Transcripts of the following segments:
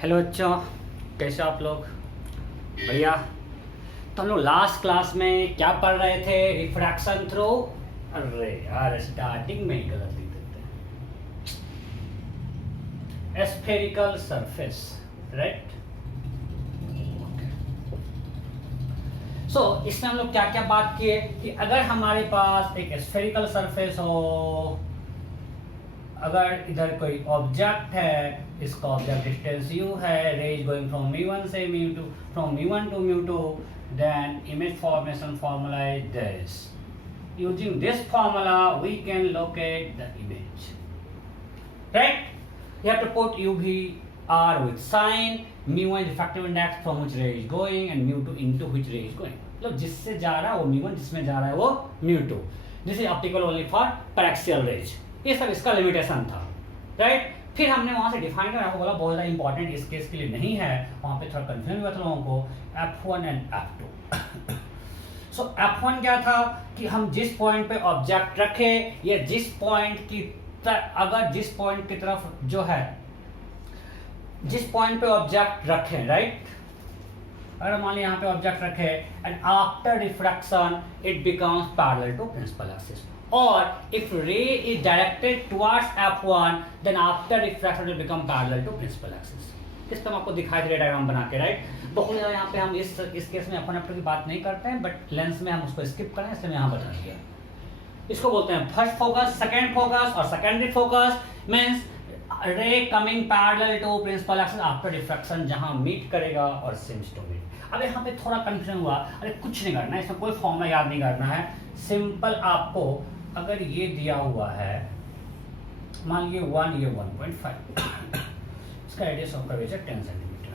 Hello बच्चों, कैसे आप लोग? बढ़िया। तो हम लोग लास्ट क्लास में क्या पढ़ रहे थे? Refraction through. अरे यार, स्टार्टिंग में ही गलत लिख देते हैं। Spherical surface, right? सो इसमें हम लोग क्या क्या बात किए कि अगर हमारे पास एक स्फेरिकल सरफेस हो, अगर इधर कोई ऑब्जेक्ट है, इसका ऑब्जेक्ट डिस्टेंस u है, रेज गोइंग फ्रॉम mu1 से mu2, from mu1 to mu2, then image formation formula is this. Using this formula we can locate the image, right? You have to put UV with sign, mu1 refractive index from which ray is going and mu2 into which ray is going. मतलब जिससे जा रहा है वो mu1, जिसमें जा रहा है वो mu2. This is applicable only for paraxial rays. ये सब इसका लिमिटेशन था, राइट? फिर हमने वहां से डिफाइन करना, आपको बोला बहुत ज़्यादा इंपॉर्टेंट इस केस के लिए नहीं है, वहां पे थोड़ा कंफ्यूजन हुआ था लोगों को, F1 and F2. So F1 क्या था कि हम जिस पॉइंट पे ऑब्जेक्ट रखे या जिस पॉइंट की अगर जिस पॉइंट की तरफ जो है, जिस पॉइंट पे ऑब्जेक्ट रखे, राइट? अगर मान लीजिए यहाँ पे ऑब्जेक्ट रखे and after refraction it becomes parallel to principal axis, or if ray is directed towards F1 then after refraction it will become parallel to principal axis. इस पे हम आपको दिखाई दे डायग्राम बना के, राइट? बहुत ज़्यादा यहाँ पे हम इस केस में F1 F2 की बात नहीं करते हैं, बट लेंस में हम उसको स्किप करें, इसलिए मैं यहाँ बता दिया। इसको बोलते हैं फर्स्ट फोकस, सेकेंड फोकस और secondary focus means ray coming parallel to principal axis after refraction, जहाँ मीट करेगा और सिम्स टू मीट। अब यहाँ पे थोड़ा कंफ्यूजन हुआ, अरे कुछ नहीं करना है, इसमें कोई फॉर्मूला याद नहीं करना है, सिंपल आपको अगर ये दिया हुआ है, मान लीजिए 1, ये 1.5, इसका रेडियस ऑफ कर्वेचर 10 सेंटीमीटर,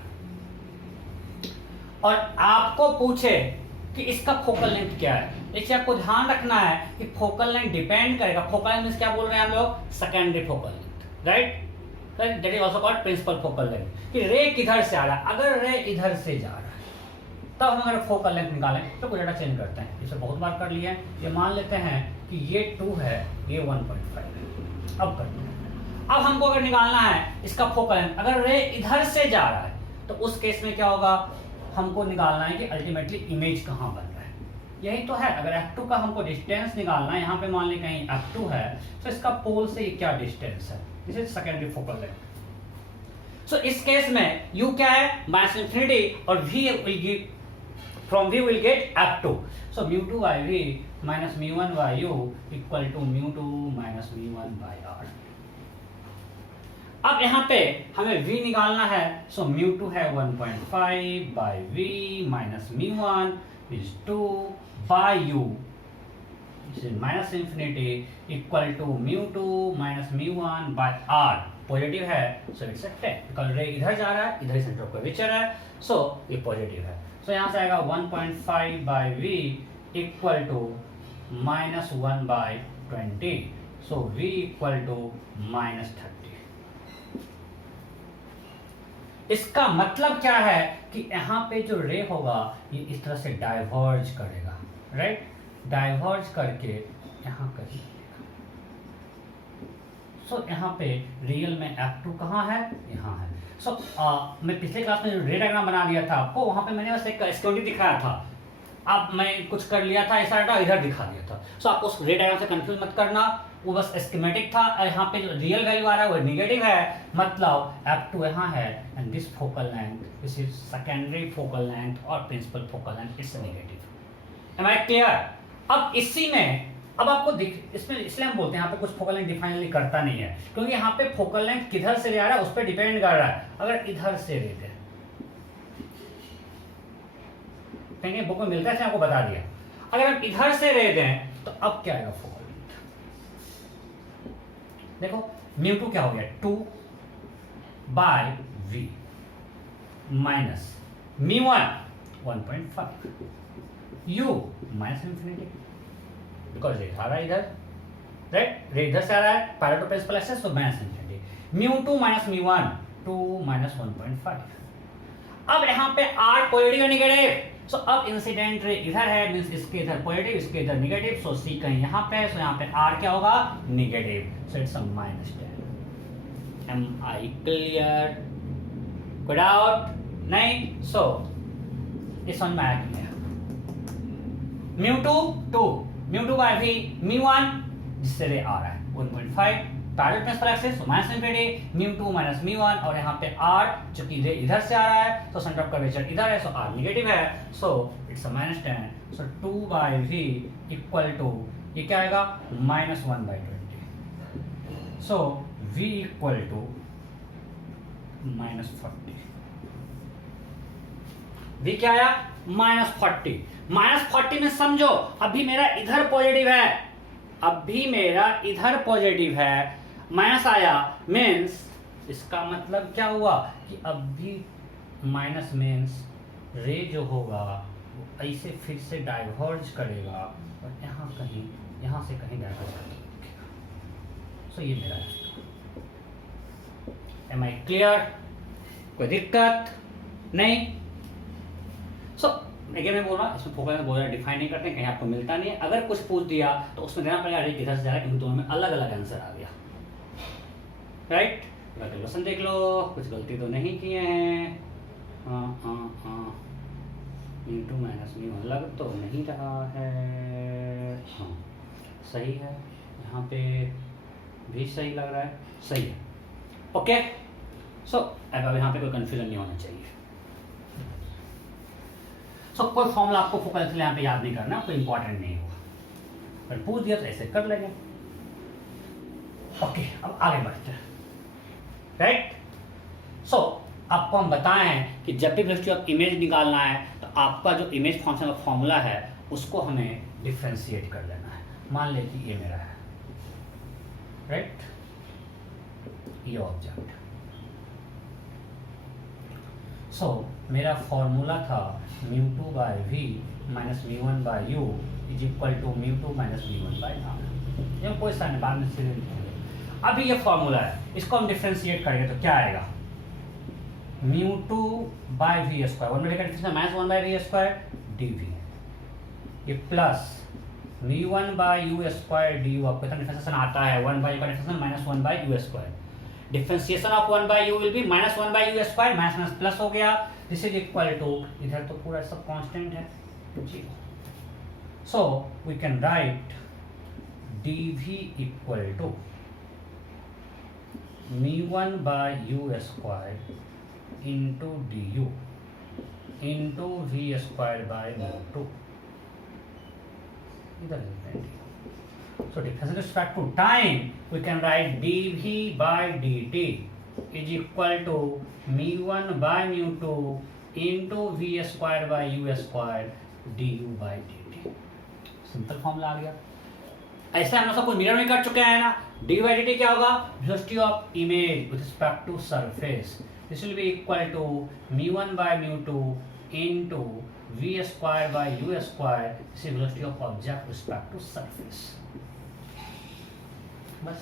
और आपको पूछे कि इसका फोकल लेंथ क्या है, इससे आपको ध्यान रखना है कि फोकल लेंथ डिपेंड करेगा। फोकल लेंथ मींस क्या बोल रहे हैं हम लोग? Secondary focal length, right? That is also called principal focal length, कि रे किधर से आ रहा है। अगर रे इधर से जा रहा है तब हम अगर फोकल लेंथ निकालें तो कुछ डाटा चेंज करते हैं, इसे बहुत बार कर लिए हैं। ये मान लेते हैं कि ये 2 है, ये 1.5 है। अब करते हैं, अब हमको अगर निकालना है इसका फोकल लेंथ, अगर रे इधर से जा रहा है तो उस केस में क्या होगा, हमको निकालना है कि अल्टीमेटली इमेज कहाँ बन रहा है। यही तो है, अगर F2 का हमको डिस्टेंस निकालना है, यहाँ पे मान ली कहीं F2 है, तो इसका पोल से क्या डिस्टेंस है, this is secondary focal length. So इस केस में u क्या है? -infinity, और v will give, from V will get F2. So mu2 by V minus mu1 by U equal to mu2 minus mu1 by R. अब यहाँ पे हमें V निकालना है, so mu2 है 1.5 by V minus mu1 is 2 by U, this is minus infinity, equal to mu2 minus mu1 by R. Positive है, so it's a 10, because रे इधर जा रहा है, इधर सेंटर ऑफ कर्वेचर है, so ये पॉजिटिव है। तो यहाँ से आएगा 1.5 by v equal to -1 by 20, so v equal to -30। इसका मतलब क्या है कि यहाँ पे जो रे होगा ये इस तरह से डाइवर्ज करेगा, राइट? डाइवर्ज करके यहाँ कहीं, सो यहाँ पे रियल में F2 कहाँ है? यहाँ है। सो मैं पिछले क्लास में जो रे डायग्राम बना दिया था आपको, वहाँ पे मैंने बस एक स्केमेटिक दिखाया था। अब मैं कुछ कर लिया था, ऐसा डाटा इधर दिखा दिया था। सो आपको उस रे डायग्राम से कंफ्यूज मत करना, वो बस स्कीमेटिक था। और यहाँ पे जो रियल वैल्यू आ रहा है वो नेगेटिव है, मतलब F2 यहाँ है and this focal length, this is secondary focal length और principal focal length its negative. Am I clear? अब इसी में अब आपको इसमें इसलिए हम बोलते हैं यहाँ पे कुछ फोकल लेंथ डिफाइनली करता नहीं है, क्योंकि यहाँ पे फोकल लेंथ किधर से आ रहा है उस पर डिपेंड कर रहा है। अगर इधर से लेते हैं, कहीं बुक में मिलता है, आपको बता दिया। अगर हम इधर से ले दें तो अब क्या आएगा फोकल लेंथ? देखो mu2 क्या हो गया, 2 by v minus mu1 1.5 u minus infinity, because ray आ रहा है इधर, राइट? रे इधर से आ रहा है पैरेलल टू प्रिंसिपल एक्सिस, तो minus infinity, mu2 minus mu1 2 minus 1.5। अब यहाँ पे R पॉजिटिव या नेगेटिव, सो अब इंसिडेंट रे इधर है, मींस इसके इधर पॉजिटिव, इसके इधर नेगेटिव, सो C कहीं यहाँ पे, सो यहाँ पे R क्या होगा? Negative, so it's -10। Am I clear? कोई डाउट नहीं? सो इस वन में आया कि μ2 μ2 बाय v μ1 जिससे रे आ रहा है 1.5 पैरेलल प्रिंसिपल एक्सिस तो माइनस इनफिनिटी μ2 माइनस μ1 और यहाँ पे r जो कि रे इधर से आ रहा है तो सेंटर ऑफ कर्वेचर इधर है, सो r नेगेटिव है, so it's a minus 10, so 2 by v equal to ये क्या आएगा -1/20, so v equal to -40। v क्या आया -40। -40 में समझो अभी मेरा इधर पॉजिटिव है, अभी मेरा इधर पॉजिटिव है, माइनस आया मीन्स इसका मतलब क्या हुआ कि अब भी माइनस मीन्स रे जो होगा वो ऐसे फिर से डाइवर्ज करेगा और यहाँ कहीं यहाँ से कहीं डाइवर्ज करेगा। सो ये मेरा है। Am I clear? कोई दिक्कत नहीं? सो देखिए मैं बोल रहा हूँ इसमें फोकस बोल रहा डिफाइन नहीं करते, कहीं आपको मिलता नहीं है। अगर कुछ पूछ दिया तो उसमें देना पड़ेगा अरे किधर से जा रहा है, इन दोनों में अलग अलग आंसर आ गया, राइट? क्वेश्चन देख लो, कुछ गलती तो नहीं किए हैं। इंटू माइनस में अलग तो नहीं रहा है, हाँ सही है, यहाँ पे भी सही लग रहा है, सही है, ओके। सो अब यहाँ पे कोई कंफ्यूजन नहीं होना चाहिए। सो कोई फॉर्मूला आपको फोकस यहाँ पे याद नहीं करना, कोई इंपॉर्टेंट नहीं होगा, पर पूछ दिया तो ऐसे कर लेंगे। ओके अब आगे बढ़ते हैं, राइट? सो आपको हम बताए हैं कि जब भी वेलोसिटी ऑफ इमेज निकालना है तो आपका जो इमेज फंक्शन का फॉर्मूला है उसको हमें डिफरेंशिएट कर लेना है। मान ले कि ये मेरा है, राइट? ये ऑब्जेक्ट, सो मेरा फॉर्मूला था μ2 by v minus μ1 by u is equal to μ2 minus μ1 by r। ये कोई सा नहीं, बाद में सीधे लिखेंगे। अभी ये फॉर्मूला है, इसको हम डिफरेंशिएट करेंगे तो क्या आएगा μ2 बाय v स्क्वायर, वन में लेकर minus 1 by v square dv, ये plus μ1 by u square du। आपको इतना डिफरेंशिएशन आता है, 1 बाय का differentiation minus 1 by u square. Differentiation of 1 by u will be minus 1 by u square, minus minus plus हो गया, दिस इज इक्वल टू, इधर तो पूरा सब कांस्टेंट है, 0। So we can write dv equal to μ1 by u square into du into v square by μ2, इधर so difference with respect to time we can write dv by dt is equal to μ1 by μ2 into v square by u square du by dt। Simple formula आ गया। ऐसे हम लोग सब कुछ mirror में कर चुके हैं ना। dy by dt क्या होगा? Velocity of image with respect to surface, this will be equal to μ1 by μ2 into v square by u square, this is velocity of object with respect to surface। बस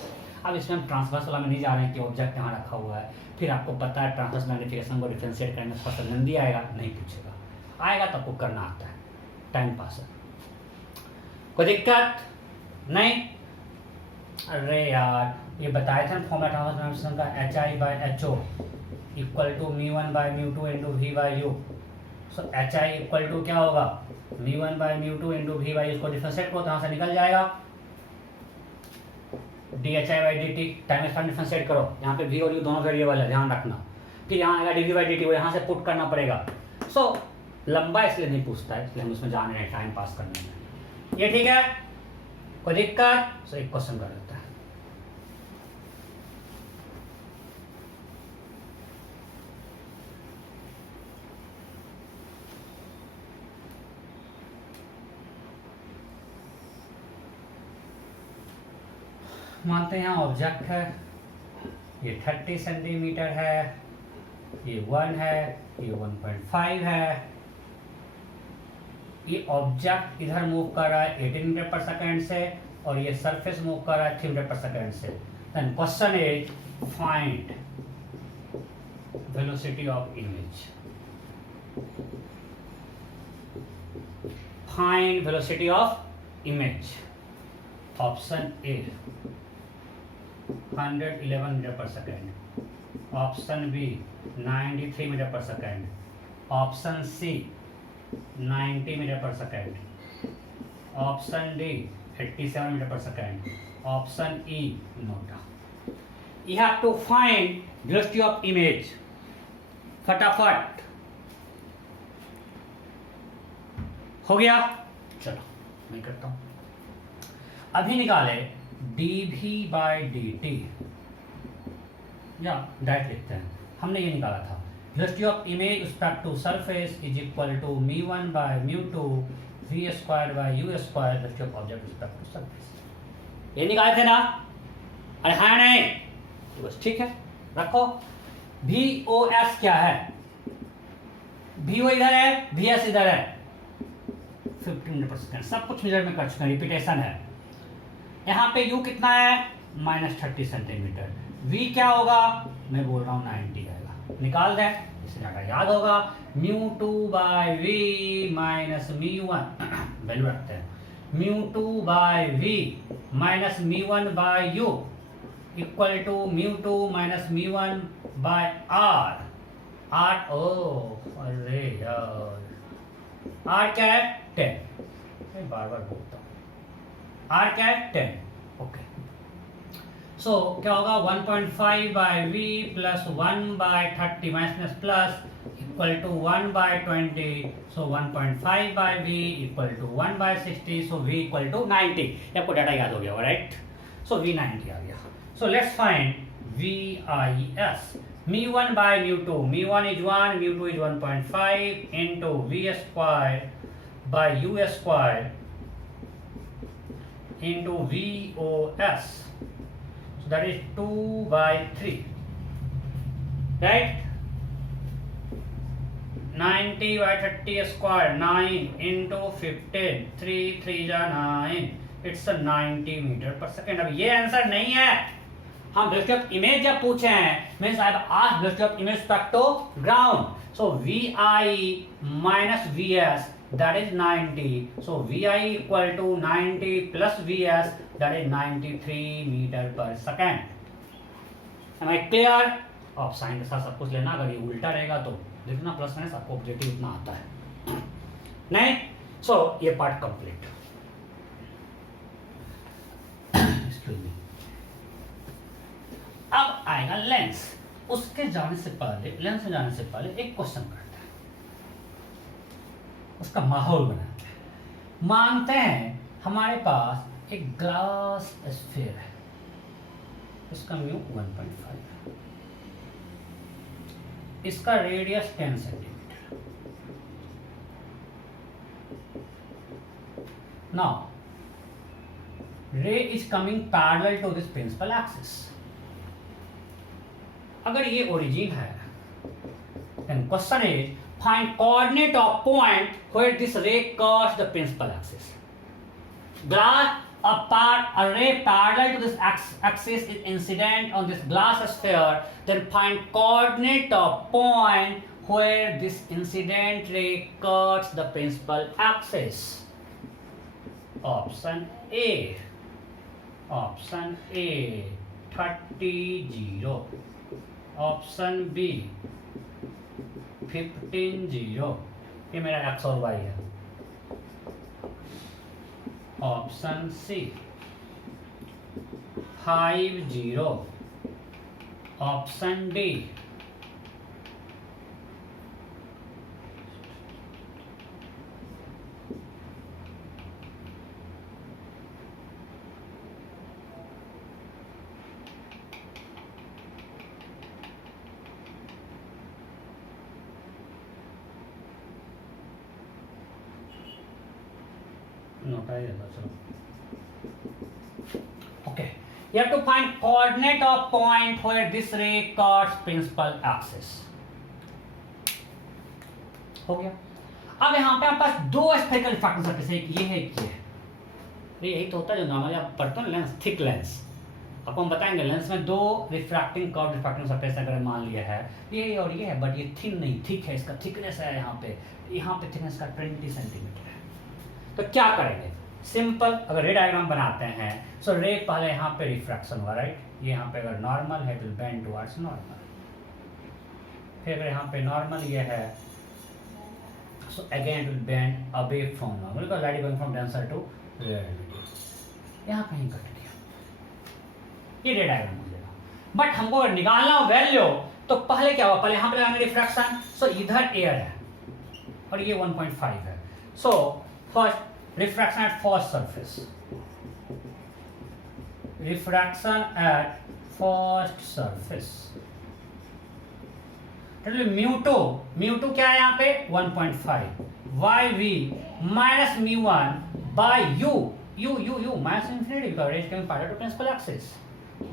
अब इसमें हम transverse वाला में नहीं जा रहे हैं कि ऑब्जेक्ट यहाँ रखा हुआ है, फिर आपको पता है ट्रांसवर्स मैग्निफिकेशन को डिफरेंशिएट करने में थोड़ा गंदी आएगा, नहीं पूछेगा, आएगा तो आपको करना आता है, टाइम पास है, कोई दिक्कत नहीं? अरे यार ये बताए थे फॉर्मूला ट्रांसफॉर्मेशन का HI by HO equal to μ1 by μ2 into v by u। So HI equal to क्या होगा μ1 by μ2 into v by u, इसको डिफरेंशिएट करो तो यहाँ से निकल जाएगा dhi by dt, time span differentiate करो, यहाँ पे v और u दोनों वेरिएबल है, ध्यान रखना। फिर यहाँ आएगा dv बाई dt, वो यहाँ से पुट करना पड़ेगा। सो लंबा इसलिए नहीं पूछता है, इसलिए हम उसमें जा रहे हैं टाइम पास करने में। ये ठीक है, कोई दिक्कत? सो एक क्वेश्चन कर लेता है। मानते हैं यहाँ ऑब्जेक्ट है, ये 30 सेंटीमीटर है, ये 1 है, ये 1.5 है, ये ऑब्जेक्ट इधर मूव कर रहा है 18 मीटर पर सेकेंड से और ये सरफेस मूव कर रहा है 3 मीटर पर सेकेंड से। Then question is find velocity of image, find velocity of image. Option A 111 metre पर सेकेंड, ऑप्शन बी 93 मीटर पर सेकेंड, ऑप्शन सी 90 मीटर पर सेकेंड, ऑप्शन डी 87 मीटर पर second, option E NOTA. You have to find velocity of image. फटाफट हो गया, चलो मैं करता हूं। अभी निकाले dv/dt, या डायरेक्ट लिखते हैं, हमने ये निकाला था velocity of image respect to surface is equal to μ1/μ2 v² u² velocity of object respect to surface. ये निकाले थे ना? अरे हाँ नहीं तो बस ठीक है, रखो। VOS क्या है? VO इधर है, VS इधर है। 15 मीटर पर सेकेंड, सब कुछ मिनट में कर चुके हैं, रिपीटेशन है। यहाँ पे U कितना है? -30 सेंटीमीटर। V क्या होगा? मैं बोल रहा हूँ 90 आएगा, निकाल दें, इससे ज़्यादा याद होगा। μ2/v माइनस μ1 वैल्यू रखते हैं, μ2/v minus μ1/u equal to μ2 minus μ1/r। r ओ अरे यार, r क्या है? 10। मैं बार बार बोलता हूँ, r क्या है? 10। ओके, सो क्या होगा? 1.5/v plus 1/30 minus plus equal to 1/20। So 1.5/v equal to 1/60। So v equal to 90। आपको डाटा याद हो गया, राइट? सो v 90 आ गया। So let's find VIS। μ1/μ2, μ1 is 1, μ2 is 1.5 into v² into VOS. So that is 2/3, right? 90/30 square, 9 into 15, 3 3 जा 9, it's a 90 metre पर second. अब ये answer नहीं है, हम वेलोसिटी ऑफ इमेज जब पूछे हैं, means I have asked velocity of image respect to ground. So VI minus VS, that is 90. So VI equal to 90 plus VS, that is 93 metre पर सेकेंड। Am I clear? आप sign के साथ सब कुछ लेना, अगर ये उल्टा रहेगा तो देखना प्लस माइनस आपको ऑब्जेक्टिव इतना आता है नहीं। सो ये पार्ट कंप्लीट। अब आएगा लेंस। उसके जाने से पहले, लेंस में जाने से पहले एक क्वेश्चन करते हैं, उसका माहौल बनाते हैं। मानते हैं हमारे पास एक ग्लास स्फीयर है, इसका म्यू 1.5 है, इसका radius 10 centimetre. Now ray is coming parallel to this principal axis. अगर ये ओरिजिन है, then question is find coordinate of point where this ray curves the principal axis. A ray parallel to this axis is incident on this glass sphere. Then find coordinate of point where this incident ray cuts the principal axis. Option A. Option A 30 0. Option B 15 0। ये मेरा X और Y है। Option C 5 0। Option D okay, you have to find coordinate of point where this ray cuts principal axis। हो गया। अब यहाँ पे आपके पास दो स्फेरिकल रिफ्रैक्टिंग सरफेस है, एक ये है, एक ये है। यही तो होता है जो नॉर्मली आप पढ़ते हो लेंस, थिक लेंस। आपको हम बताएंगे लेंस में दो रिफ्रैक्टिंग कर्व रिफ्रैक्टिंग सरफेस अगर मान लिया है, ये और ये है, बट ये थिन नहीं, थिक है, इसका थिकनेस है यहाँ पे थिकनेस का 20 सेंटीमीटर है। तो क्या करेंगे? सिंपल, अगर रे डायग्राम बनाते हैं, सो रे पहले यहाँ पे रिफ्रैक्शन हुआ, राइट? ये यहाँ पे अगर नॉर्मल है तो बेंड टुवर्ड्स नॉर्मल, फिर अगर यहाँ पे नॉर्मल ये है, so again it will bend away from normal because light going from denser to rarer. यहाँ कहीं कट गया, ये रे डायग्राम हो जाएगा। बट हमको निकालना हो वैल्यू, तो पहले क्या हुआ, पहले यहाँ पे लगाएंगे रिफ्रैक्शन। सो इधर एयर है और ये 1.5 है। So first refraction at first surface, refraction at first surface mu two क्या है यहाँ पे 1.5 by V minus mu one by U minus infinity because rays coming parallel to principal axis,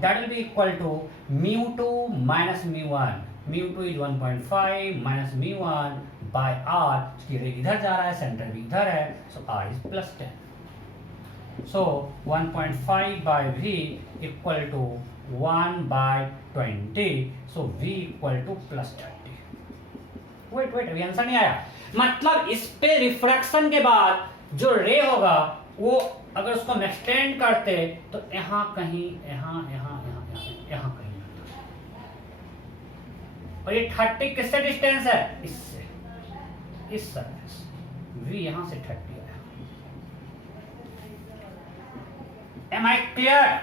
that will be equal to mu2 minus mu1. mu2 is 1.5 minus mu1 by r. इसकी रे इधर जा रहा है, सेंटर भी इधर है, so r is plus 10. So 1.5 by v equal to 1 by 20. So v equal to plus 30. Wait, अभी आंसर नहीं आया। मतलब इस पे रिफ्रैक्शन के बाद जो रे होगा वो अगर उसको हम एक्सटेंड करते तो यहाँ कहीं यहाँ कहीं, और ये 30 किससे डिस्टेंस है, इससे, इस सरफेस v यहाँ से 30 है। Am I clear?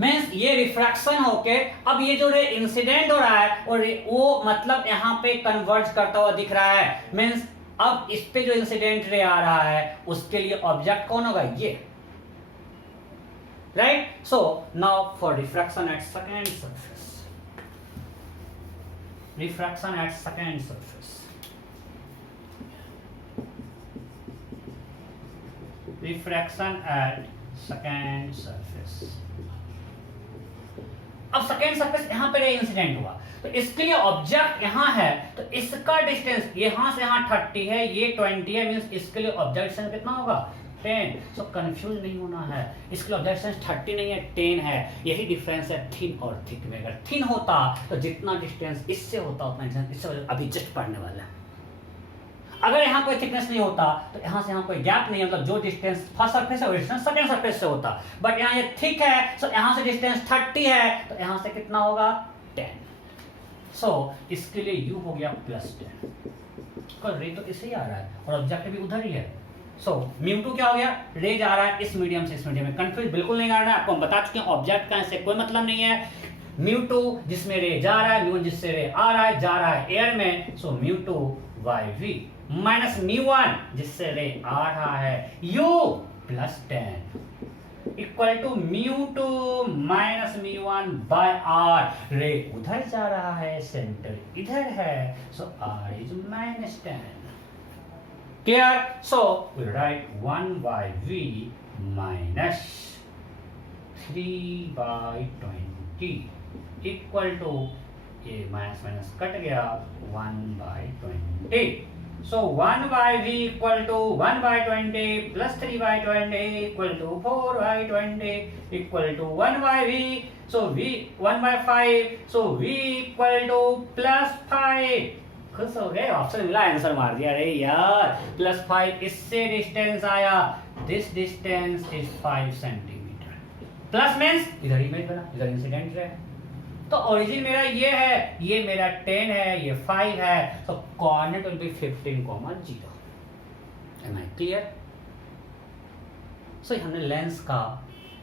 मीन्स ये रिफ्रैक्शन होके अब ये जो रे इंसिडेंट हो रहा है और वो मतलब यहाँ पे कन्वर्ज करता हुआ दिख रहा है। मीन्स अब इस पे जो इंसिडेंट रे आ रहा है उसके लिए ऑब्जेक्ट कौन होगा, ये, right. So now for refraction at second surface, refraction eight second surface, refraction eight second surface. अब सेकेंड सरफेस यहां पे रे इंसिडेंट हुआ तो इसके लिए ऑब्जेक्ट यहां है, तो इसका डिस्टेंस यहां से यहां 30 है, ये 20 है, मींस इसके लिए ऑब्जेक्ट डिस्टेंस कितना होगा 10। सो कंफ्यूज नहीं होना है, इसके लिए ऑब्जेक्ट डिस्टेंस 30 नहीं है 10 है। यही डिफरेंस है थिन और थिक में। अगर थिन होता तो जितना डिस्टेंस इससे होता उतना डिस्टेंस इससे, अभी जस्ट पढ़ने वाला है। अगर यहाँ कोई थिकनेस नहीं होता तो यहाँ से यहाँ कोई गैप नहीं है, मतलब जो डिस्टेंस फर्स्ट सरफेस है वो डिस्टेंस सेकंड सरफेस से होता। बट यहाँ ये थिक है, सो यहाँ से डिस्टेंस 30 है, तो यहाँ से कितना होगा 10। सो इसके लिए u हो गया प्लस 10, बिकॉज रे तो इससे ही आ रहा है और ऑब्जेक्ट भी उधर ही है। सो म्यू2 क्या हो गया, रे जा रहा है इस मीडियम से इस मीडियम में। कंफ्यूज बिल्कुल नहीं करना है, आपको हम बता चुके हैं ऑब्जेक्ट का इससे कोई मतलब नहीं है। म्यू2 जिसमें रे जा रहा है, म्यू1 जिससे रे आ रहा है, जा रहा है एयर में, सो म्यू2 बाई वी माइनस म्यू1 जिससे रे आ रहा है u प्लस 10 इक्वल टू म्यू2 माइनस म्यू1 बाय r। रे उधर जा रहा है, सेंटर इधर है, so r is minus 10। Clear? So we write 1 by v minus 3 by 20 equal to, ये माइनस माइनस कट गया, 1 by 20। So 1 by v equal to 1 by 20 plus 3 by 20 equal to 4 by 20 equal to 1 by v. So v 1 by 5. So v equal to plus 5. खुश हो गए, option मिला, answer मार दिया। अरे यार प्लस 5 इससे डिस्टेंस आया, this distance is 5 centimetre. Plus means इधर इमेज बना, इधर इंसिडेंट रहे, तो ओरिजिन मेरा ये है, ये मेरा 10 है, ये 5 है, तो coordinate will be 15,0। Am I clear? So हमने लेंस का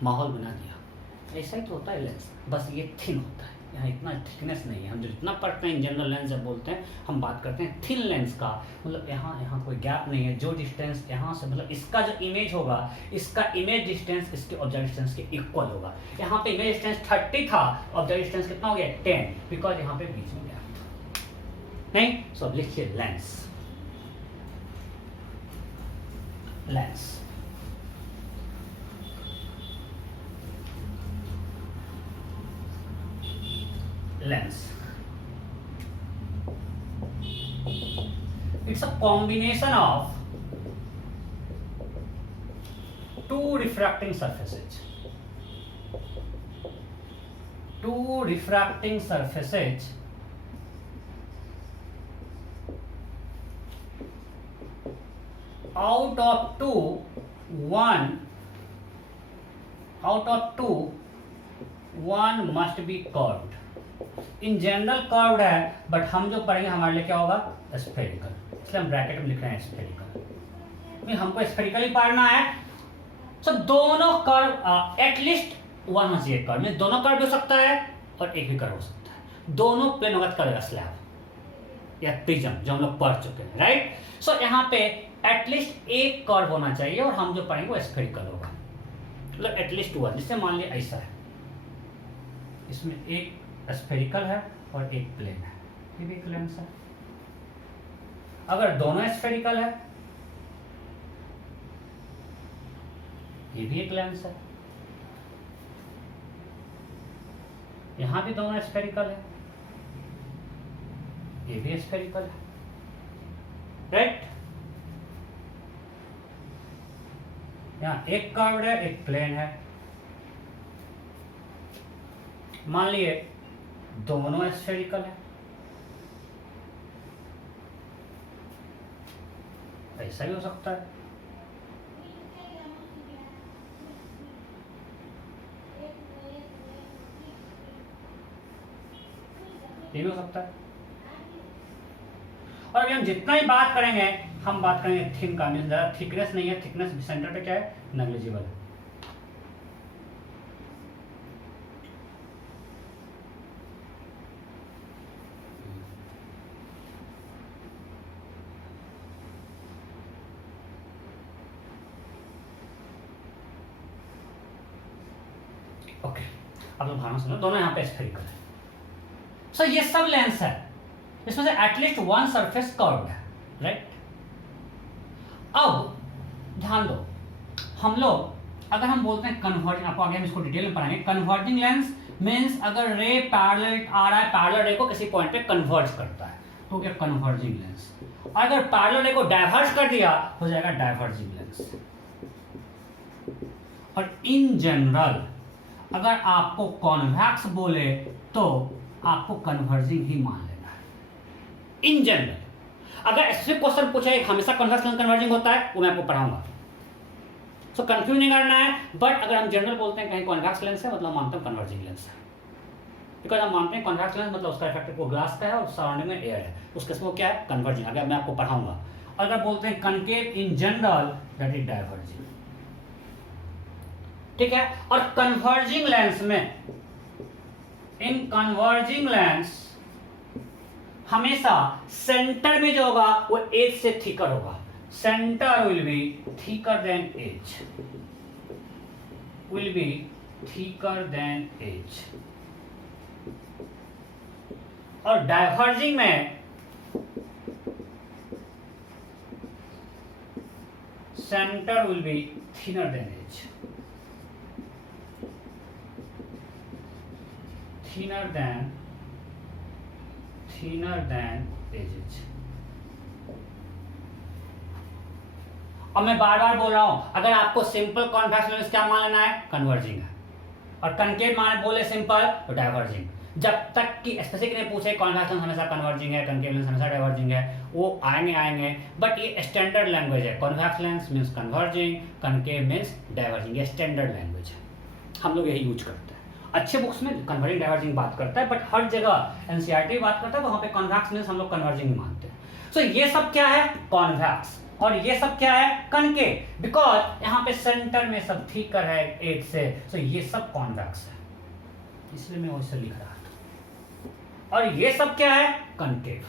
माहौल बना दिया। ऐसा ही तो होता है लेंस, बस ये थिन होता है, यहाँ इतना थिकनेस नहीं है। हम जो जितना पढ़ते हैं जनरल लेंस जब बोलते हैं, हम बात करते हैं थिन लेंस का, मतलब यहाँ कोई गैप नहीं है। जो डिस्टेंस यहाँ से, मतलब इसका जो इमेज होगा, इसका इमेज डिस्टेंस इसके ऑब्जेक्ट डिस्टेंस के इक्वल होगा। यहाँ पे इमेज डिस्टेंस 30 था, ऑब्जेक्ट डिस्टेंस कितना हो गया 10, बिकॉज यहाँ पे बीच में गैप था। नहीं, सो अब लिखिए lens, lens lens. It's a combination of two refracting surfaces. Two refracting surfaces out of two, one must be curved. In general curved है, बट हम जो पढ़ेंगे हमारे लिए क्या होगा, स्फेरिकल, इसलिए हम ब्रैकेट में लिख रहे हैं स्फेरिकल। हमको स्फेरिकल ही पढ़ना है। तो दोनों कर्व एटलीस्ट वन होना चाहिए कर्व में, दोनों कर्व हो सकता है और एक भी कर्व हो सकता है, दोनों प्लेन होगा करेगा स्लैब या प्रिज्म जो हम लोग पढ़ चुके हैं, राइट। सो यहाँ पे एटलीस्ट एक कर्व होना चाहिए और हम जो पढ़ेंगे वो स्फेरिकल होगा, मतलब एटलीस्ट वन। जैसे मान लिया ऐसा है, इसमें एक स्फेरिकल है और एक प्लेन है, ये भी एक लेंस है। अगर दोनों स्फेरिकल है, ये भी एक लेंस है। यहां भी दोनों स्फेरिकल है, ये भी स्फेरिकल है, राइट। यहां एक कर्व्ड है, एक प्लेन है। मान लिए दोनों स्फेरिकल है, ऐसा भी हो सकता है। ये भी हो सकता है। और अभी हम जितना ही बात करेंगे, हम बात करेंगे थिन का, मीन ज्यादा थिकनेस नहीं है, थिकनेस सेंटर पे क्या है, नेग्लिजिबल है। ओके, अब लोग भावना समझो, दोनों यहाँ पे स्फेरिकल है। सो ये सब लेंस है, इसमें से एटलीस्ट वन सरफेस कर्व्ड है, राइट। अब ध्यान दो, हम लोग अगर हम बोलते हैं कन्वर्जिंग, आपको आगे हम इसको डिटेल में पढ़ाएंगे। कन्वर्जिंग लेंस मींस अगर रे पैरेलल आ रहा है, पैरेलल रे को किसी पॉइंट पे कन्वर्ज करता है तो क्या कन्वर्जिंग लेंस। अगर पैरेलल रे को डाइवर्ज कर दिया हो जाएगा डाइवर्जिंग लेंस। और इन जनरल अगर आपको कॉन्वेक्स बोले तो आपको कन्वर्जिंग ही मान लेना है इन जनरल। अगर स्पेसिफिक क्वेश्चन पूछा है हमेशा कन्वेक्स लेंस कन्वर्जिंग होता है, वो मैं आपको पढ़ाऊंगा, सो कंफ्यूज नहीं करना है। बट अगर हम जनरल बोलते हैं कहीं कॉन्वेक्स लेंस है, मतलब हम मानते हैं कन्वर्जिंग लेंस है, बिकॉज हम मानते हैं कॉन्वेक्स लेंस मतलब उसका इफेक्ट वो ग्लास का है और सराउंडिंग में एयर है, उसके वो क्या है, कन्वर्जिंग। अगर मैं आपको पढ़ाऊंगा। अगर बोलते हैं concave in general, that is diverging, ठीक है। और कन्वर्जिंग लेंस में, इन कन्वर्जिंग लेंस हमेशा सेंटर में जो होगा वो एज से थिकर होगा। Centre will be thicker than edge, will be thicker than edge. और डाइवर्जिंग में centre will be thinner than edge, thinner than edges। अब मैं बार बार बोल रहा हूं, अगर आपको सिंपल कॉन्वेक्स लेंस क्या मान लेना है, कन्वर्जिंग है, और कनकेव मान बोले सिंपल तो डाइवर्जिंग। जब तक कि स्पेसिफिक ने पूछे कॉन्वेक्स लेंस हमेशा कन्वर्जिंग है, कनकेव लेंस हमेशा डाइवर्जिंग है, वो आएंगे। बट ये स्टैंडर्ड लैंग्वेज है, convex lens means converging, concave means diverging, ये स्टैंडर्ड लैंग्वेज है, हम लोग यही यूज करते हैं। अच्छे बुक्स में कन्वर्जिंग डाइवर्जिंग बात करता है, बट हर जगह एनसीईआरटी बात करता है तो वहां पे कॉन्वेक्स मींस हम लोग कन्वर्जिंग ही मानते हैं। सो ये सब क्या है, कॉन्वेक्स, और ये सब क्या है, कनकेव, बिकॉज यहाँ पे सेंटर में सब थिकर है एज से, सो ये सब कॉन्वेक्स है, इसलिए मैं वैसे लिख रहा था। और ये सब क्या है, कनकेव,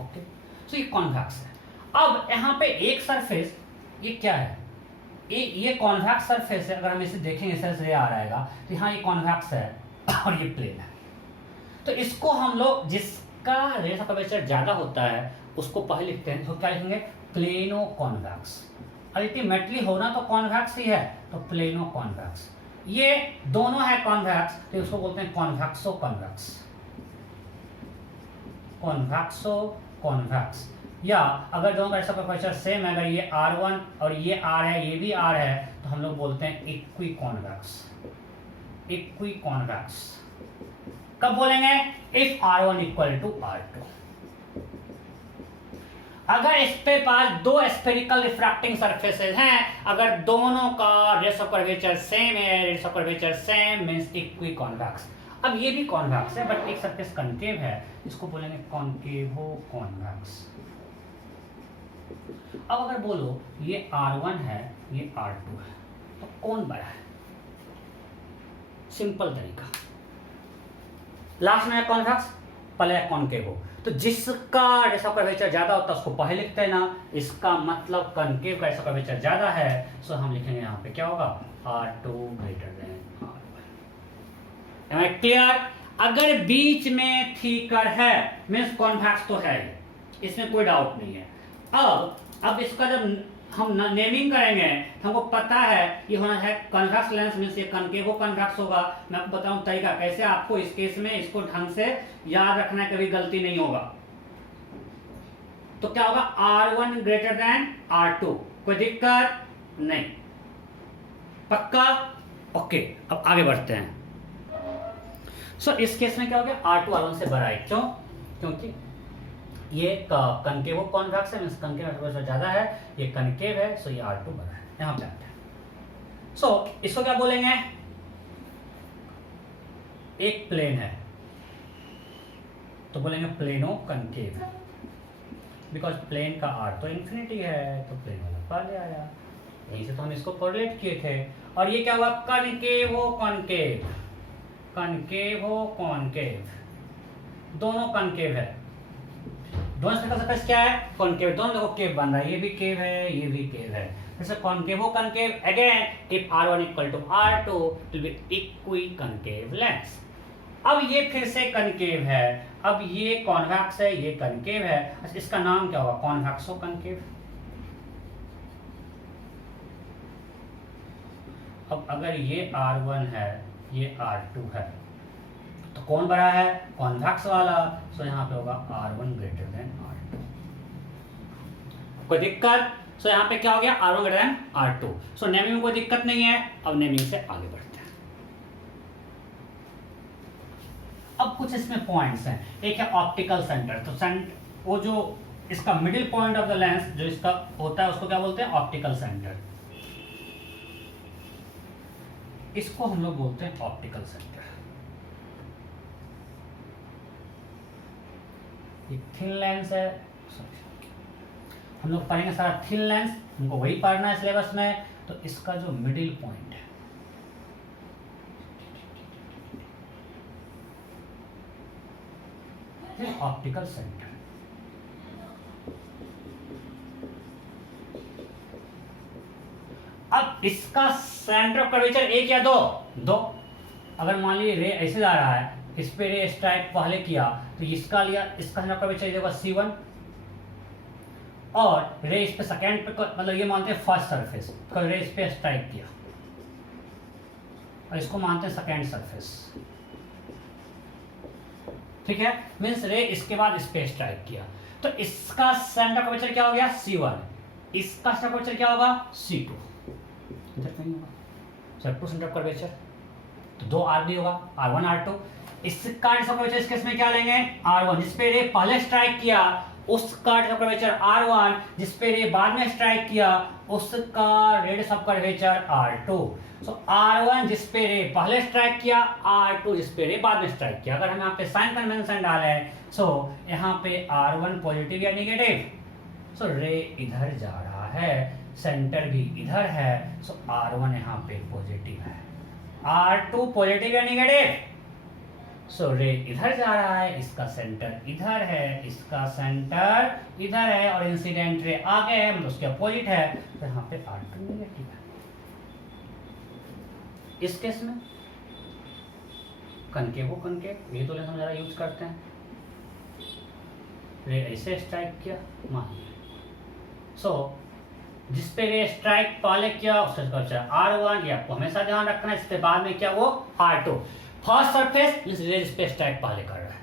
ओके। सो ये कॉन्वेक्स है। अब यहाँ पे एक सरफेस, ये क्या है, ये कॉन्वेक्स सरफेस है। अगर हम इसे देखेंगे से आ रहेगा तो यहाँ ये कॉन्वेक्स है और ये प्लेन है। तो इसको हम लोग, जिसका रेस ऑफ कर्वेचर ज्यादा होता है उसको पहले लिखते हैं, तो क्या लिखेंगे, प्लेनो कॉन्वेक्स। अल्टीमेटली होना तो कॉन्वेक्स ही है, तो प्लेनो कॉन्वेक्स। ये दोनों है कॉन्वेक्स, तो उसको बोलते हैं कॉन्वेक्सो कॉन्वेक्स, कॉन्वेक्सो कॉन्वेक्स। या अगर दोनों का रेस ऑफ कर्वेचर सेम है, अगर ये R1 और ये R है, ये भी R है, तो हम लोग बोलते हैं इक्वी कॉन्वेक्स, इक्वी कॉन्वेक्स। कब बोलेंगे, if R1 equal to R2। अगर इस पे पास दो स्फेरिकल रिफ्रैक्टिंग सरफेसेस हैं, अगर दोनों का रेडियस ऑफ कर्वेचर सेम है, radius of curvature same means equi convex. अब ये भी कॉन्वेक्स है बट एक सरफेस कॉन्केव है, इसको बोलेंगे कॉन्केवो कॉन्वेक्स। अब अगर बोलो ये R1 है, ये R2 है, तो कौन बड़ा है? सिंपल तरीका, लास्ट में है कॉन्वेक्स, पहले है कॉन्केवो। तो जिसका रेडियस ऑफ कर्वेचर ज्यादा होता है उसको पहले लिखते हैं ना, इसका मतलब कॉन्केव का रेडियस ऑफ कर्वेचर ज्यादा है, सो हम लिखेंगे यहाँ पे क्या होगा, R2 greater than R1। Am I clear? अगर बीच में थिकर है मीन्स कॉन्वेक्स तो है, इसमें कोई डाउट नहीं है। अब इसका जब हम नेमिंग करेंगे तो हमको पता है ये होना है कॉन्वेक्स लेंस मींस ये कॉन्केवो कॉन्वेक्स होगा। मैं आपको बताऊं तरीका कैसे, आपको इस केस में इसको ढंग से याद रखना है, कभी गलती नहीं होगा। तो क्या होगा, R1 ग्रेटर देन R2, कोई दिक्कत नहीं, पक्का? ओके, अब आगे बढ़ते हैं। इस केस में क्या हो गया, R2 R1 से बड़ा है, क्यों? क्योंकि ये कनकेव कॉन्वेक्स है मींस कनकेव कर्वेचर ज्यादा है, ये कनकेव है, सो ये R2 बड़ा है। यहां पे आते हैं, इसको क्या बोलेंगे, एक प्लेन है तो बोलेंगे प्लेनो कनकेव, बिकॉज प्लेन का R तो इंफिनिटी है, तो प्लेन वाला पहले आया, यहीं से तो हम इसको कोरिलेट किए थे। और ये क्या हुआ, कनकेवो कॉन्केव, कनकेवो कॉन्केव, दोनों कनकेव है, दोनों स्फेरिकल सरफेस क्या है, कॉन्केव, दोनों देखो केव बन रहा है, ये भी केव है, ये भी केव है, जैसे concavo concave. Again if R1 equal to R2 it will be equiconcave lens. अब ये फिर से कॉन्केव है, अब ये कॉन्वेक्स है, ये कॉन्केव है, अच्छा इसका नाम क्या होगा, कॉन्वेक्सो कॉन्केव। अब अगर ये R1 है, ये R2 है, तो कौन बड़ा है, कॉन्वेक्स वाला, सो यहाँ पे होगा R1 ग्रेटर देन R2, कोई दिक्कत? सो यहाँ पे क्या हो गया, R1 ग्रेटर देन R2। सो नेमिंग में कोई दिक्कत नहीं है। अब नेमिंग से आगे बढ़ते हैं। अब कुछ इसमें पॉइंट्स हैं, एक है ऑप्टिकल सेंटर, तो वो जो इसका middle point of the lens जो इसका होता है उसको क्या बोलते हैं, ऑप्टिकल सेंटर, इसको हम लोग बोलते हैं ऑप्टिकल सेंटर। ये थिन लेंस है, हम लोग पढ़ेंगे सारा थिन लेंस, हमको वही पढ़ना है सिलेबस में। तो इसका जो मिडिल पॉइंट है ऑप्टिकल सेंटर। अब इसका सेंटर ऑफ कर्वेचर एक या दो, अगर मान लीजिए रे ऐसे जा रहा है, इस पे रे स्ट्राइक पहले किया तो इसका लिया, इसका सेंटर ऑफ कर्वेचर देगा C1, और रे इस पे सेकंड पे, मतलब ये मानते हैं फर्स्ट सरफेस, तो रे इस पे स्ट्राइक किया और इसको मानते हैं सेकंड सरफेस, ठीक है, मींस रे इसके बाद इस पे स्ट्राइक किया, तो इसका सेंटर ऑफ कर्वेचर क्या हो गया, C1, इसका सेंटर ऑफ कर्वेचर क्या होगा, C2, इधर कहीं होगा टू सेंटर ऑफ कर्वेचर, तो दो R भी होगा, R1 R2। इसका सेंटर ऑफ कर्वेचर इस केस में क्या लेंगे, R1, जिस पे रे पहले स्ट्राइक किया उसका रेडियस ऑफ कर्वेचर R1, जिस पे रे बाद में स्ट्राइक किया उसका radius of curvature R2। So R1 जिस पे रे पहले स्ट्राइक किया, R2 जिस पे रे बाद में स्ट्राइक किया। अगर हम यहाँ पे साइन कन्वेंशन डालें, सो यहाँ पे R1 पॉजिटिव या नेगेटिव, सो रे इधर जा रहा है, सेंटर भी इधर है, सो R1 यहाँ पे पॉजिटिव है, R2 पॉजिटिव या नेगेटिव, सो रे इधर जा रहा है, इसका सेंटर इधर है, इसका सेंटर इधर है, और इंसिडेंट रे आगे है, मतलब उसके अपोजिट है, तो यहाँ पे R2 नेगेटिव है। इस केस में कनकेवो कनकेव, ये तो लेंस हम ज़्यादा यूज करते हैं, रे ऐसे स्ट्राइक किया, मान सो जिस पे रे स्ट्राइक पहले किया उसका कर्वेचर R1, ये आपको हमेशा ध्यान रखना है, इसके बाद में क्या वो R2, first surface means radius पे स्ट्राइक पहले कर रहा है,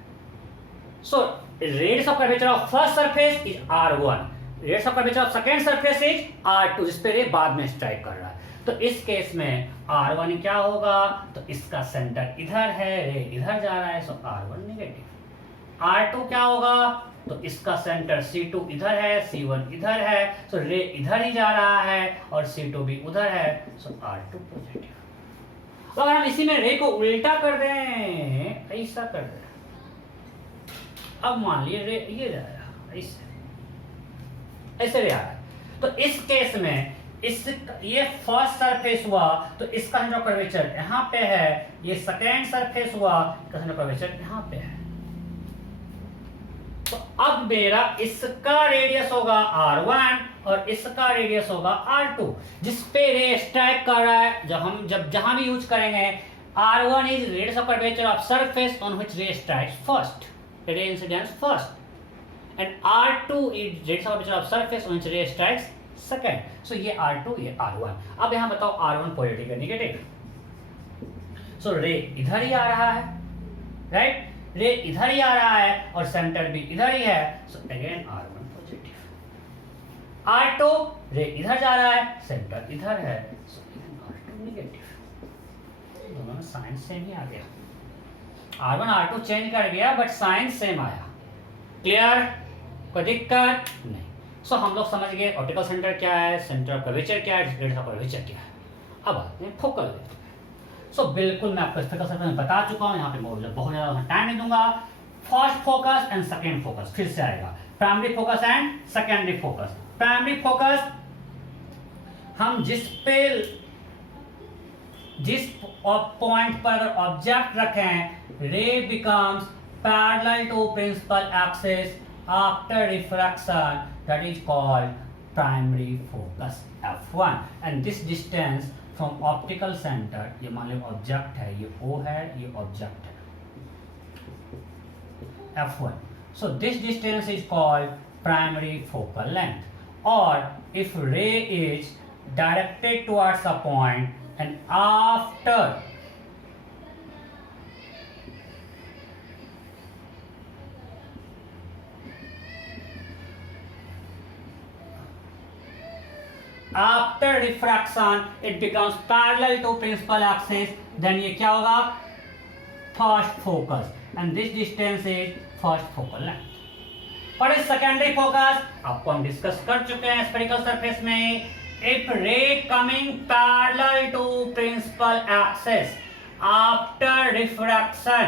so radius of curvature of first surface is R1, radius of curvature of second surface is R2, जिस पे रे बाद में स्ट्राइक कर रहा है। तो इस केस में R1 क्या होगा, तो इसका सेंटर इधर है, रे इधर जा रहा है, सो R1 नेगेटिव। R2 क्या होगा, तो इसका सेंटर C2 इधर है, C1 इधर है, सो रे इधर ही जा रहा है और C2 भी उधर है, सो R2 पॉजिटिव। तो अगर हम इसी में रे को उल्टा कर दें, ऐसा कर दें, अब मान लिए रे ये जा रहा है, ऐसे रे आ रहा है, तो इस केस में ये फर्स्ट सरफेस हुआ तो इसका सेंटर ऑफ कर्वेचर यहाँ पे है, ये सेकेंड सरफेस हुआ, इसका सेंटर ऑफ कर्वेचर यहाँ पे है। तो अब मेरा इसका रेडियस होगा R1 और इसका रेडियस होगा R2, जिसपे रे स्ट्राइक कर रहा है। जब जहां भी यूज करेंगे, R1 is radius of curvature of surface on which रे स्ट्राइक्स फर्स्ट, रे incidence first, and R2 is radius of curvature of surface on which रे स्ट्राइक्स सेकंड। सो ये R2 ये R1। अब यहां बताओ R1 पॉजिटिव या नेगेटिव। सो रे इधर ही आ रहा है, राइट, रे इधर ही आ रहा है और सेंटर भी इधर ही है, so again R1 positive. R2 रे इधर जा रहा है, सेंटर इधर है, सो R2 नेगेटिव। दोनों में साइन सेम ही आ गया, R1 R2 चेंज कर गया बट साइन सेम आया। क्लियर, कोई दिक्कत नहीं। सो हम लोग समझ गए ऑप्टिकल सेंटर क्या है, सेंटर ऑफ कर्वेचर क्या है, रेडियस ऑफ कर्वेचर क्या है। अब आते हैं फोकल लेंथ। सो बिल्कुल मैं आपको स्पेक्ट्रल सर्फेस में बता चुका हूं, यहाँ पे बहुत ज्यादा टाइम नहीं दूंगा। First focus and second focus फिर से आएगा, primary focus and secondary focus. Primary focus हम जिस पॉइंट पर ऑब्जेक्ट रखें, ray becomes parallel to principal axis after refraction, that is called primary focus f1, and this distance from optical center, ये मान लो object है, ये O है, ये ऑब्जेक्ट है, f1. So this distance is called primary focal length. Or if ray is directed towards a point and after refraction it becomes parallel to principal axis, then ये क्या होगा, first focus, and this distance is first focal length. What is secondary focus? आपको हम discuss कर चुके हैं spherical surface में। If ray coming parallel to principal axis after refraction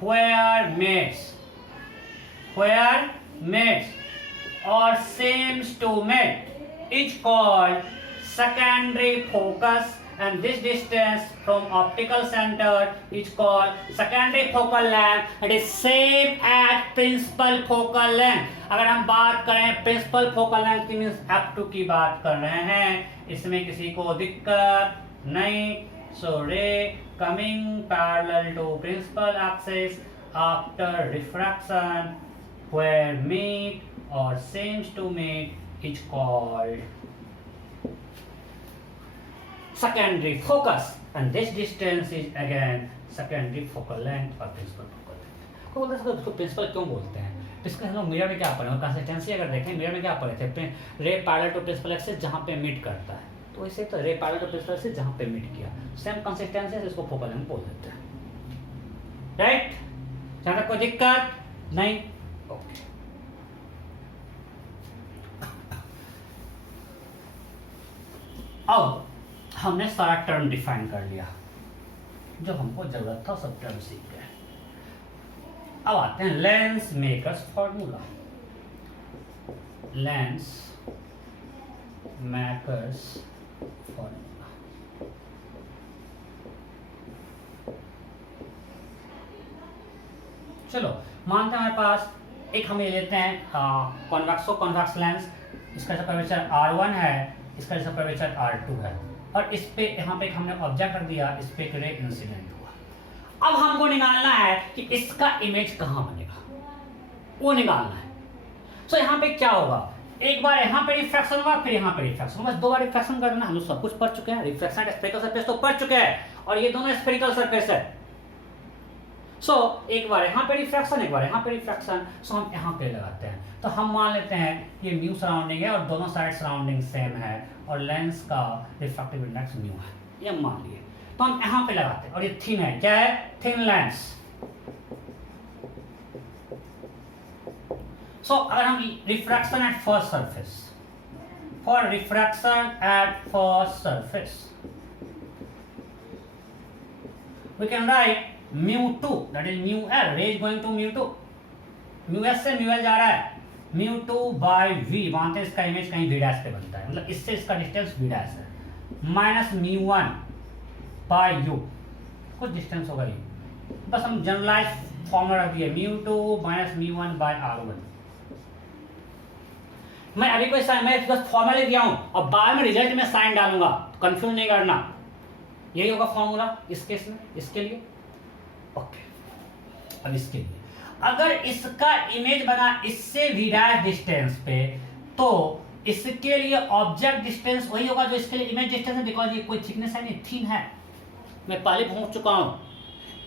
where meets or seems to meet is called secondary focus, and this distance from optical center is called secondary focal length. It is same as principal focal length. अगर हम बात करें principal focal length की means f2 की बात कर रहे हैं, इसमें किसी को दिक्कत नहीं। So ray coming parallel to principal axis after refraction where meet or seems to meet is called secondary focus, and this distance is again secondary focal length or principal focal length. को बोलते हैं उसको principal क्यों बोलते हैं? इसके हम लोग मिरर में क्या पढ़े, कंसिस्टेंसी अगर देखें मिरर में क्या पढ़े थे, ray parallel to principal axis जहाँ पे मीट करता है, तो इसे तो ray parallel to principal axis जहाँ पे मीट किया, सेम कंसिस्टेंसी है, इसको फोकल लेंथ बोल देते हैं, राइट? जहाँ तक कोई दिक्कत नहीं, ओके। अब हमने सारा टर्म डिफाइन कर लिया, जो हमको जरूरत था सब टर्म सीख गए। अब आते हैं lens makers formula. Lens makers formula, चलो मानते हैं हमारे पास एक हम ये लेते हैं कॉन्वेक्स लेंस, इसका कर्वेचर R1 है, इसका कर्वेचर R2 है, और इस पे यहाँ पे हमने ऑब्जेक्ट रख दिया, इस पे रे इंसिडेंट हुआ। अब हमको निकालना है कि इसका इमेज कहाँ बनेगा, वो निकालना है। सो यहाँ पे क्या होगा, एक बार यहाँ पे रिफ्रैक्शन होगा, फिर यहाँ पे रिफ्रैक्शन, बस 2 बार रिफ्रैक्शन करना। हम लोग सब कुछ पढ़ चुके हैं, रिफ्रैक्शन स्फेरिकल सरफेस तो पढ़ चुके हैं, और ये दोनों स्फेरिकल सरफेस है। सो एक बार यहाँ पे रिफ्रैक्शन, एक बार यहाँ पे रिफ्रैक्शन, सो हम यहाँ पे लगाते हैं। तो हम मान लेते हैं ये म्यू सराउंडिंग है और दोनों साइड सराउंडिंग सेम है, और लेंस का रिफ्रैक्टिव इंडेक्स म्यू है, ये मान लिए। तो हम यहाँ पे लगाते हैं, और ये थिन है, क्या है, थिन लेंस। सो अगर हम refraction at first surface, for refraction at first surface we can write mu2 that is mu l, ray is going to mu2, mu s से mu l जा रहा है, mu2 by v, मानते हैं इसका image कहीं v डैश पे बनता है, मतलब इससे इसका डिस्टेंस v डैश है, माइनस mu1 by u, कुछ डिस्टेंस होगा ये, बस हम जनरलाइज फॉर्मूला रख दिए mu2 minus mu1 by r1। मैं अभी कोई साइन, मैं बस फॉर्मूला लिख दिया हूं और बाद में रिजल्ट में साइन डालूंगा, कंफ्यूज नहीं करना, यही होगा फॉर्मूला इस केस में, इसके लिए। ओके, अब इसके लिए अगर इसका इमेज बना इससे v डैश डिस्टेंस पे, तो इसके लिए ऑब्जेक्ट डिस्टेंस वही होगा जो इसके लिए इमेज डिस्टेंस है, बिकॉज ये कोई थिकनेस है नहीं, थिन है, मैं पहले पहुंच चुका हूं।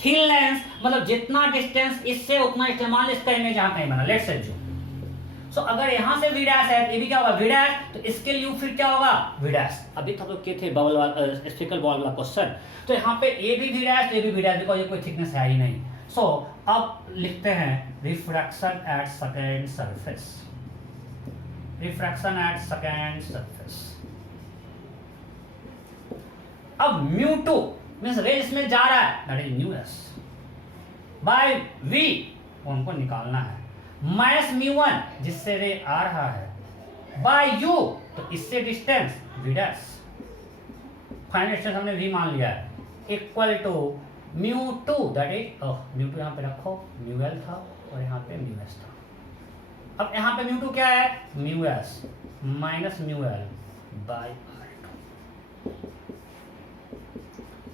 थिन लेंस मतलब जितना डिस्टेंस इससे उतना इस्तेमाल, इसका इमेज यहां कहीं बना, लेट्स एज्यूम। सो अगर यहां से v डैश है, ये भी क्या होगा v डैश, तो इसके लिए फिर क्या होगा v डैश। अभी तो के थे बबल वाला स्फेरिकल बॉल वाला क्वेश्चन, तो यहां पे a भी v डैश, a भी v डैश, बिकॉज ये कोई थिकनेस है ही नहीं। सो अब लिखते हैं refraction at second surface, refraction eight second surface. अब mu2 मींस रे इसमें जा रहा है, that is μs bye v, वो हमको निकालना है, माइनस mu1 जिससे रे आ रहा है बाय u, तो इससे distance v dash, final distance हमने v मान लिया है, equal to mu2 that is mu2 यहां पे रखो, μl था और यहां पे μs था। अब यहां पे mu2 क्या है, μs minus μl bye r2।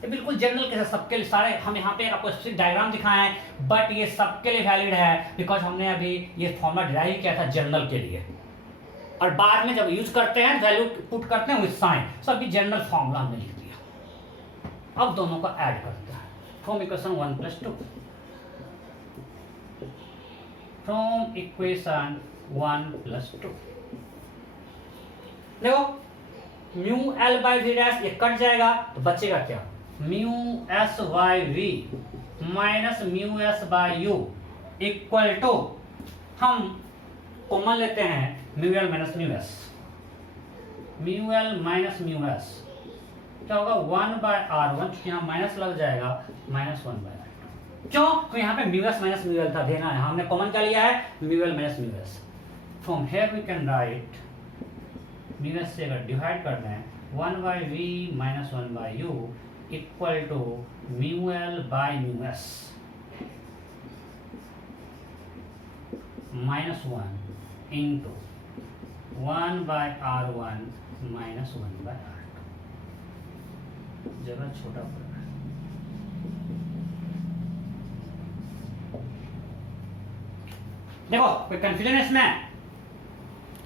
ये बिल्कुल जनरल केस है, सबके लिए सारे, हम यहाँ पे आपको स्ट्रिक्ट डायग्राम दिखाए हैं, बट ये सबके लिए वैलिड है, बिकॉज हमने अभी ये फॉर्मूला डिराइव किया था जनरल के लिए, और बाद में जब यूज करते हैं वैल्यू पुट करते हैं विद साइन, सो अभी जनरल फॉर्मूला हमने लिख दिया। अब दोनों को ऐड करते हैं फ्रॉम इक्वेशन 1+2, फ्रॉम इक्वेशन 1+2। देखो mu L by V dash ये कट जाएगा, तो बचेगा क्या, mu S by V minus mu S by U equal to, हम कॉमन लेते हैं mu L minus mu S, mu L minus mu S क्या होगा 1 बाय r1, यहाँ माइनस लग जाएगा, माइनस 1 बाय r2। क्यों, तो यहाँ पे mu S minus mu L था, देना है, हमने कॉमन क्या लिया है, mu L minus mu S. From here we can write, mu S से अगर डिवाइड करना है 1 by V minus 1 by U equal to mu L by mu S minus 1 into 1 by r1 minus 1 by r2, जगह छोटा पड़ रहा है। देखो कोई कंफ्यूजन है इसमें,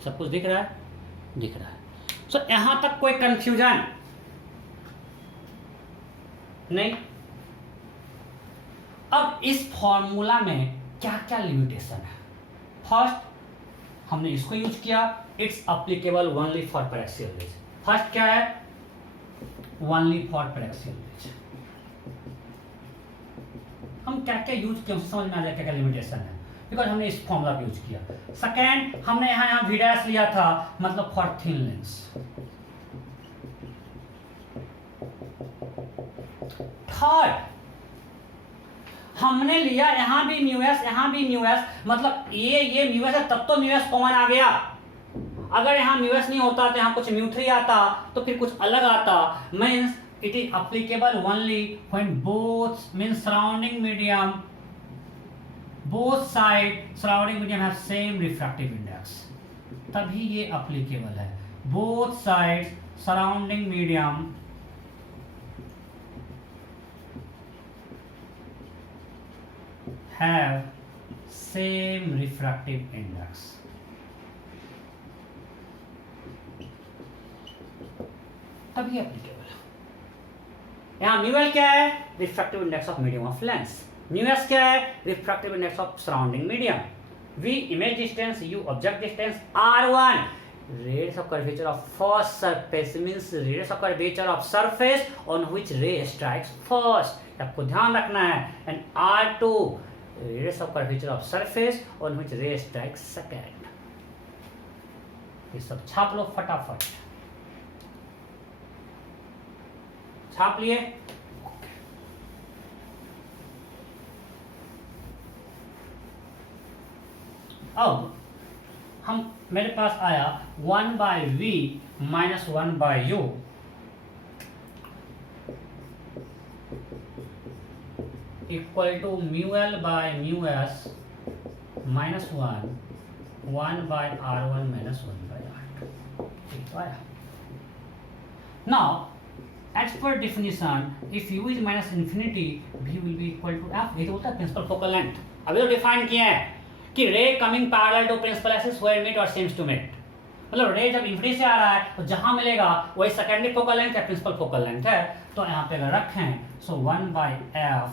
सब कुछ दिख रहा है, दिख रहा है। सो यहां तक कोई कंफ्यूजन नहीं। अब इस फॉर्मूला में क्या क्या लिमिटेशन है, फर्स्ट हमने इसको यूज किया, it's applicable only for paraxial rays. First क्या है, ओनली फॉर पैरेक्सियल रेज। हम क्या क्या यूज किया समझ में आ जाए क्या क्या लिमिटेशन है, बिकॉज हमने इस फॉर्मूला को यूज किया। सेकेंड हमने यहां वी डैश लिया था, मतलब फॉर थिन लेंस। थर्ड हमने लिया यहां भी म्यू एस, यहां भी म्यू एस, मतलब ये म्यू एस है, तब तो म्यू एस कॉमन आ गया। अगर यहां म्यू एस नहीं होता तो यहां कुछ म्यू3 आता, तो फिर कुछ अलग आता। Means it is applicable only when both means surrounding medium, both side surrounding medium have same refractive index, तभी ये एप्लीकेबल है। Both side surrounding medium have same refractive index। तभी एप्लीकेबल है। यहां म्यू एल क्या है, refractive index of medium of lens. Mu S क्या है, refractive index of surrounding medium. V image distance, U object distance, R1 radius of curvature of first surface means radius of curvature of surface on which ray strikes first, आपको ध्यान रखना है। And R2 radius of curvature of surface on which ray strikes second. ये सब छाप लो फटाफट, छाप लिए। अब हम मेरे पास आया 1/v minus 1/u equal to μl by μs minus 1/r1 minus 1/r2। ठीक आया। Now as per definition if u इज minus infinity v will be equal to f। ये तो होता है प्रिंसिपल फोकल लेंथ। अभी तो डिफाइन किए हैं कि ray coming parallel to principal axis where meet और सीम्स टू मीट, मतलब रे जब इन्फिनिटी से आ रहा है तो जहां मिलेगा वही सेकेंडरी फोकल लेंथ या प्रिंसिपल फोकल लेंथ है। तो यहाँ पे अगर रखें सो 1/f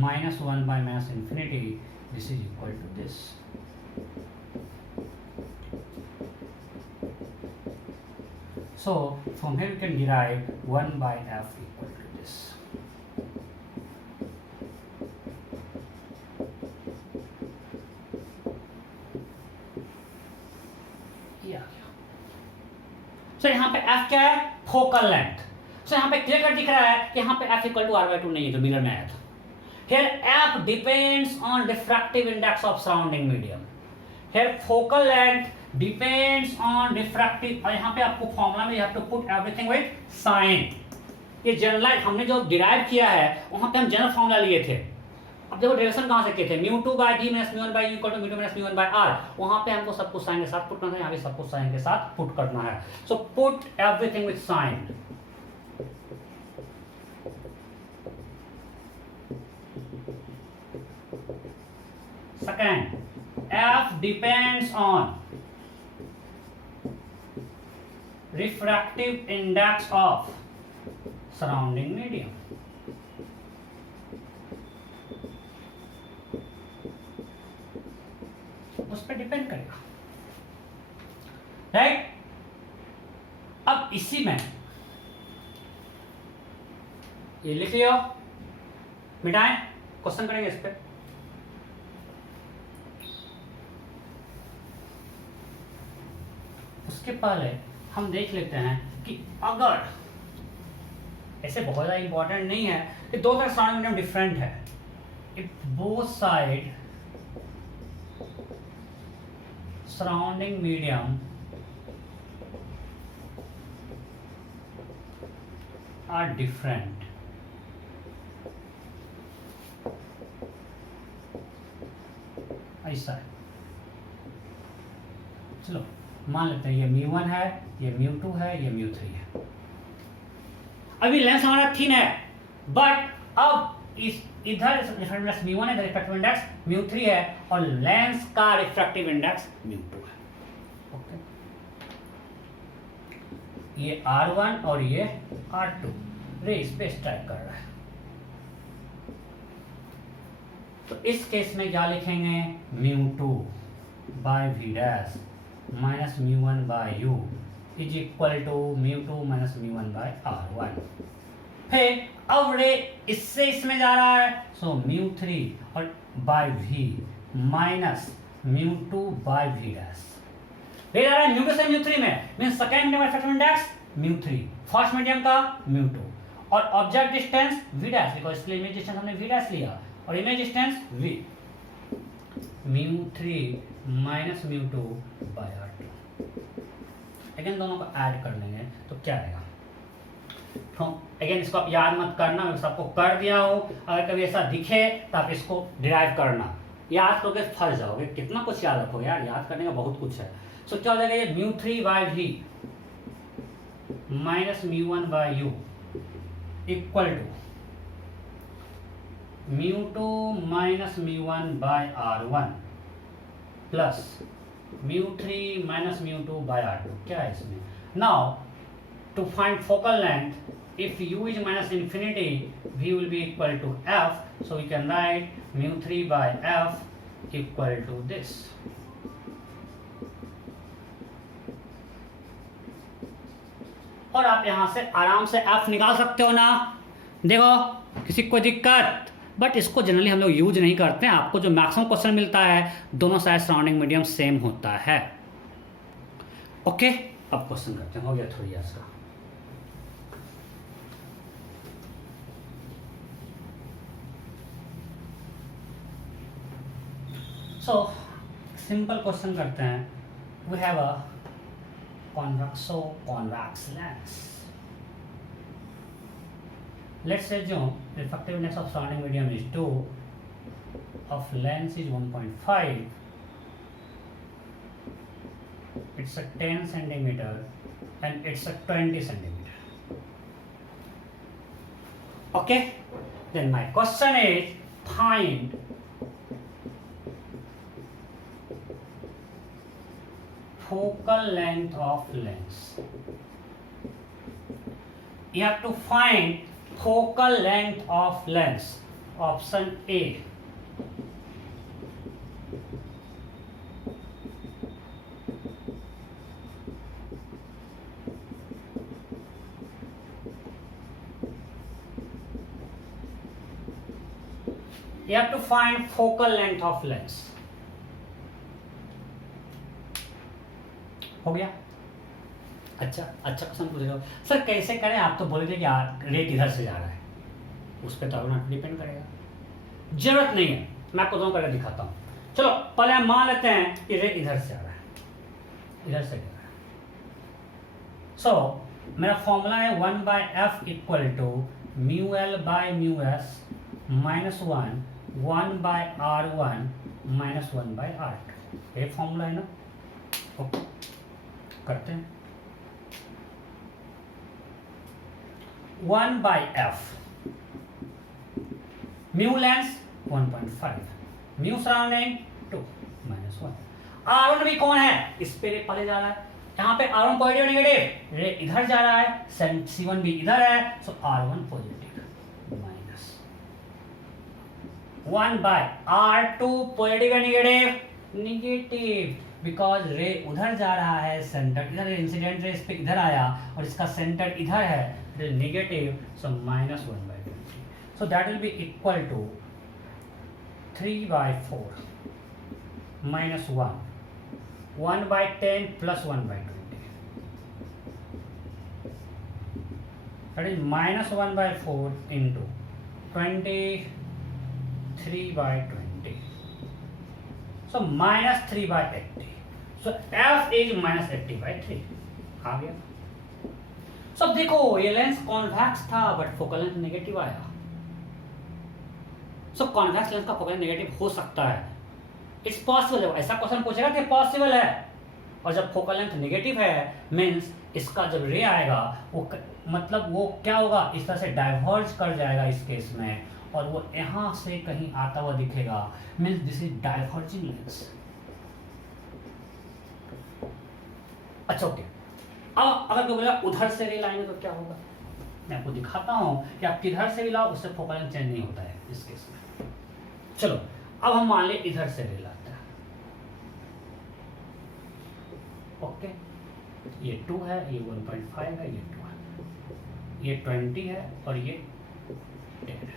minus 1 by minus infinity, this is equal to this. So from here we can derive 1/f equal to this. So यहाँ पे f क्या है? Focal length. So यहाँ पे क्लियर कट दिख रहा है कि यहाँ पे f इक्वल टू r/2 नहीं है जो मिरर में आया था। Here f depends on diffractive index of surrounding medium. Here focal length depends on diffractive, और यहाँ पे आपको फॉर्मूला में you have to put everything with sin. ये जनरलाइज हमने जो डिराइव किया है वहाँ पे हम जनरल फॉर्मूला लिए थे। अब देखो डेरिवेशन कहाँ से किए थे, μ2/d minus μ1/u equal to μ2 minus μ1/r। वहाँ पे हमको सब कुछ साइन के साथ पुट करना है, यहाँ पे सब कुछ साइन के साथ पुट करना है। So put everything with sin. Second, f depends on refractive index of surrounding medium. उस पर डिपेंड करेगा, राइट। अब इसी में ये लिख लियो, मिटाएं, क्वेश्चन करेंगे इस पे। उसके पहले हम देख लेते हैं कि अगर ऐसे बहुत ज़्यादा इंपॉर्टेंट नहीं है कि दो तरह सराउंडिंग मीडियम डिफरेंट है, if both side surrounding medium are different, ऐसा है। चलो मान लेते हैं ये μ1 है, ये μ2 है, ये μ3 है। अभी लेंस हमारा थिन है, बट अब इस इधर रिफ्रैक्टिव इंडेक्स μ1 है, इधर रिफ्रैक्टिव इंडेक्स μ3 है, और लेंस का रिफ्रैक्टिव इंडेक्स μ2 है। ओके, ये R1 और ये R2 रे इस पे स्ट्राइक कर रहा है। तो इस केस में क्या लिखेंगे, μ2/v dash minus μ1/u is equal to μ2 minus μ1/r1। फिर अब रे इससे इसमें जा रहा है, सो μ3 और v माइनस μ2/v डैश। रे जा रहा है μ2 से μ3 में, mean second medium refractive index μ3, first medium का μ2, और object distance v dash, because इसके लिए इमेज डिस्टेंस हमने v डैश लिया, और image distance v, μ3 minus μ2/r2। Again दोनों को ऐड कर लेंगे तो क्या आएगा। तो अगेन इसको आप याद मत करना, मैं सबको कर दिया हूँ। अगर कभी ऐसा दिखे तो आप इसको डिराइव करना, याद करोगे फंस जाओगे। कितना कुछ याद रखोगे यार, याद करने का बहुत कुछ है। सो क्या हो जाएगा, ये μ3/v minus μ1/u equal to μ2 minus μ1/r1 plus μ3 minus μ2/r2। क्या है इसमें, now to find focal length if u is minus infinity v will be equal to f, so we can write μ3/f equal to this। और आप यहां से आराम से f निकाल सकते हो ना, देखो किसी को दिक्कत, बट इसको जनरली हम लोग यूज नहीं करते हैं। आपको जो मैक्सिमम क्वेश्चन मिलता है दोनों साइड सराउंडिंग मीडियम सेम होता है। ओके, अब क्वेश्चन करते हैं, हो गया थोड़ी आज का। सो सिंपल क्वेश्चन करते हैं। We have a convex lens. Let's assume refractive index of surrounding medium is 2, of lens is 1.5, it's a 10 centimeter and it's a 20 centimeter. Okay, then my question is find focal length of lens. You have to find focal length of lens. Option A. You have to find focal length of lens. हो गया? अच्छा question पूछेगा sir कैसे करें, आप तो बोले थे कि रे किधर से जा रहा है, उस पर तो डिपेंड करेगा, जरूरत नहीं है, मैं आपको दोनों करके दिखाता हूँ। चलो पहले हम मान लेते हैं कि रे इधर से आ रहा है, इधर से जा रहा है। सो मेरा फॉर्मूला है 1/f equal to mu L by mu S minus 1/r1 minus 1/r2। ये फॉर्मूला है ना। ओके करते हैं। 1/f mu lens 1.5, mu surrounding 2 minus 1। R1 भी कौन है, इस पे रे पहले जा रहा है, यहाँ पे R1 पॉजिटिव नेगेटिव, रे इधर जा रहा है, C1 भी इधर है, सो R1 positive minus 1/r2 positive या नेगेटिव, नेगेटिव, बिकॉज रे उधर जा रहा है, सेंटर इधर, इंसिडेंट रे इस पे इधर आया और इसका सेंटर इधर है, negative, so minus 1/20। So that will be equal to 3/4 minus 1/10 plus 1/20, that is minus 1/4 into 23/20, so minus 3/80, so f is minus 80/3 आ गया। so देखो ये लेंस कॉन्वेक्स था बट फोकल लेंथ नेगेटिव आया, so कॉन्वेक्स लेंस का focal length negative हो सकता है, इट्स पॉसिबल है। ऐसा क्वेश्चन पूछेगा कि पॉसिबल है, और जब फोकल लेंथ नेगेटिव है मींस इसका जब रे आएगा वो मतलब वो क्या होगा, इस तरह से डाइवर्ज कर जाएगा इस केस में, और वो यहां से कहीं आता हुआ दिखेगा, means this is diverging lens. अच्छा ओके, अब अगर कोई बोला उधर से रे लाएंगे तो क्या होगा, मैं आपको दिखाता हूं कि आप किधर से भी लाओ उससे फोकल लेंथ चेंज नहीं होता है इस केस में। चलो अब हम मान ले इधर से रे लाते हैं। ओके, ये 2 है, ये 1.5 है, ये 2 है, ये 20 है और ये 10 है।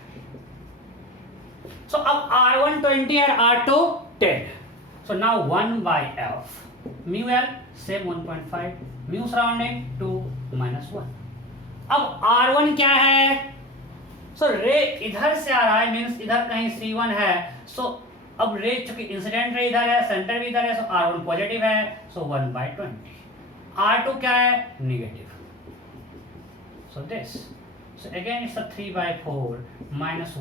So अब R1 20 है, R2 10. So now 1/f mu l same 1.5, mu surrounding 2 minus 1. अब R1 क्या है, so रे इधर से आ रहा है मींस इधर कहीं C1 है, so अब रे चूंकि इंसिडेंट रे इधर है, सेंटर भी इधर है, so R1 पॉजिटिव है, so 1/20. R2 क्या है, negative, so this, so again it's a 3/4 minus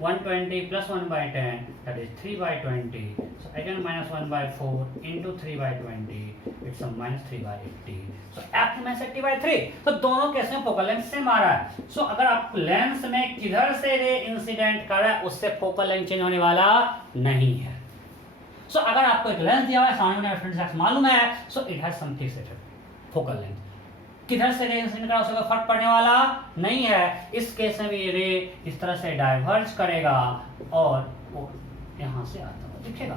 120 plus 1/10, that is 3/20. So again minus 1/4 into 3/20, it's a minus 3/80. So f minus 80/3. So दोनों केस में फोकल लेंथ सेम आ रहा है। So अगर आप lens में किधर से रे इंसिडेंट कर रहा है उससे फोकल लेंथ चेंज होने वाला नहीं है। So अगर आपको एक लेंस दिया हुआ है, सामने में मालूम है, so it has some fixed focal length, किधर से रे इंसिडेंट करा उससे कोई फर्क पड़ने वाला नहीं है। इस केस में भी रे इस तरह से डाइवर्ज करेगा और वो यहां से आता हुआ दिखेगा,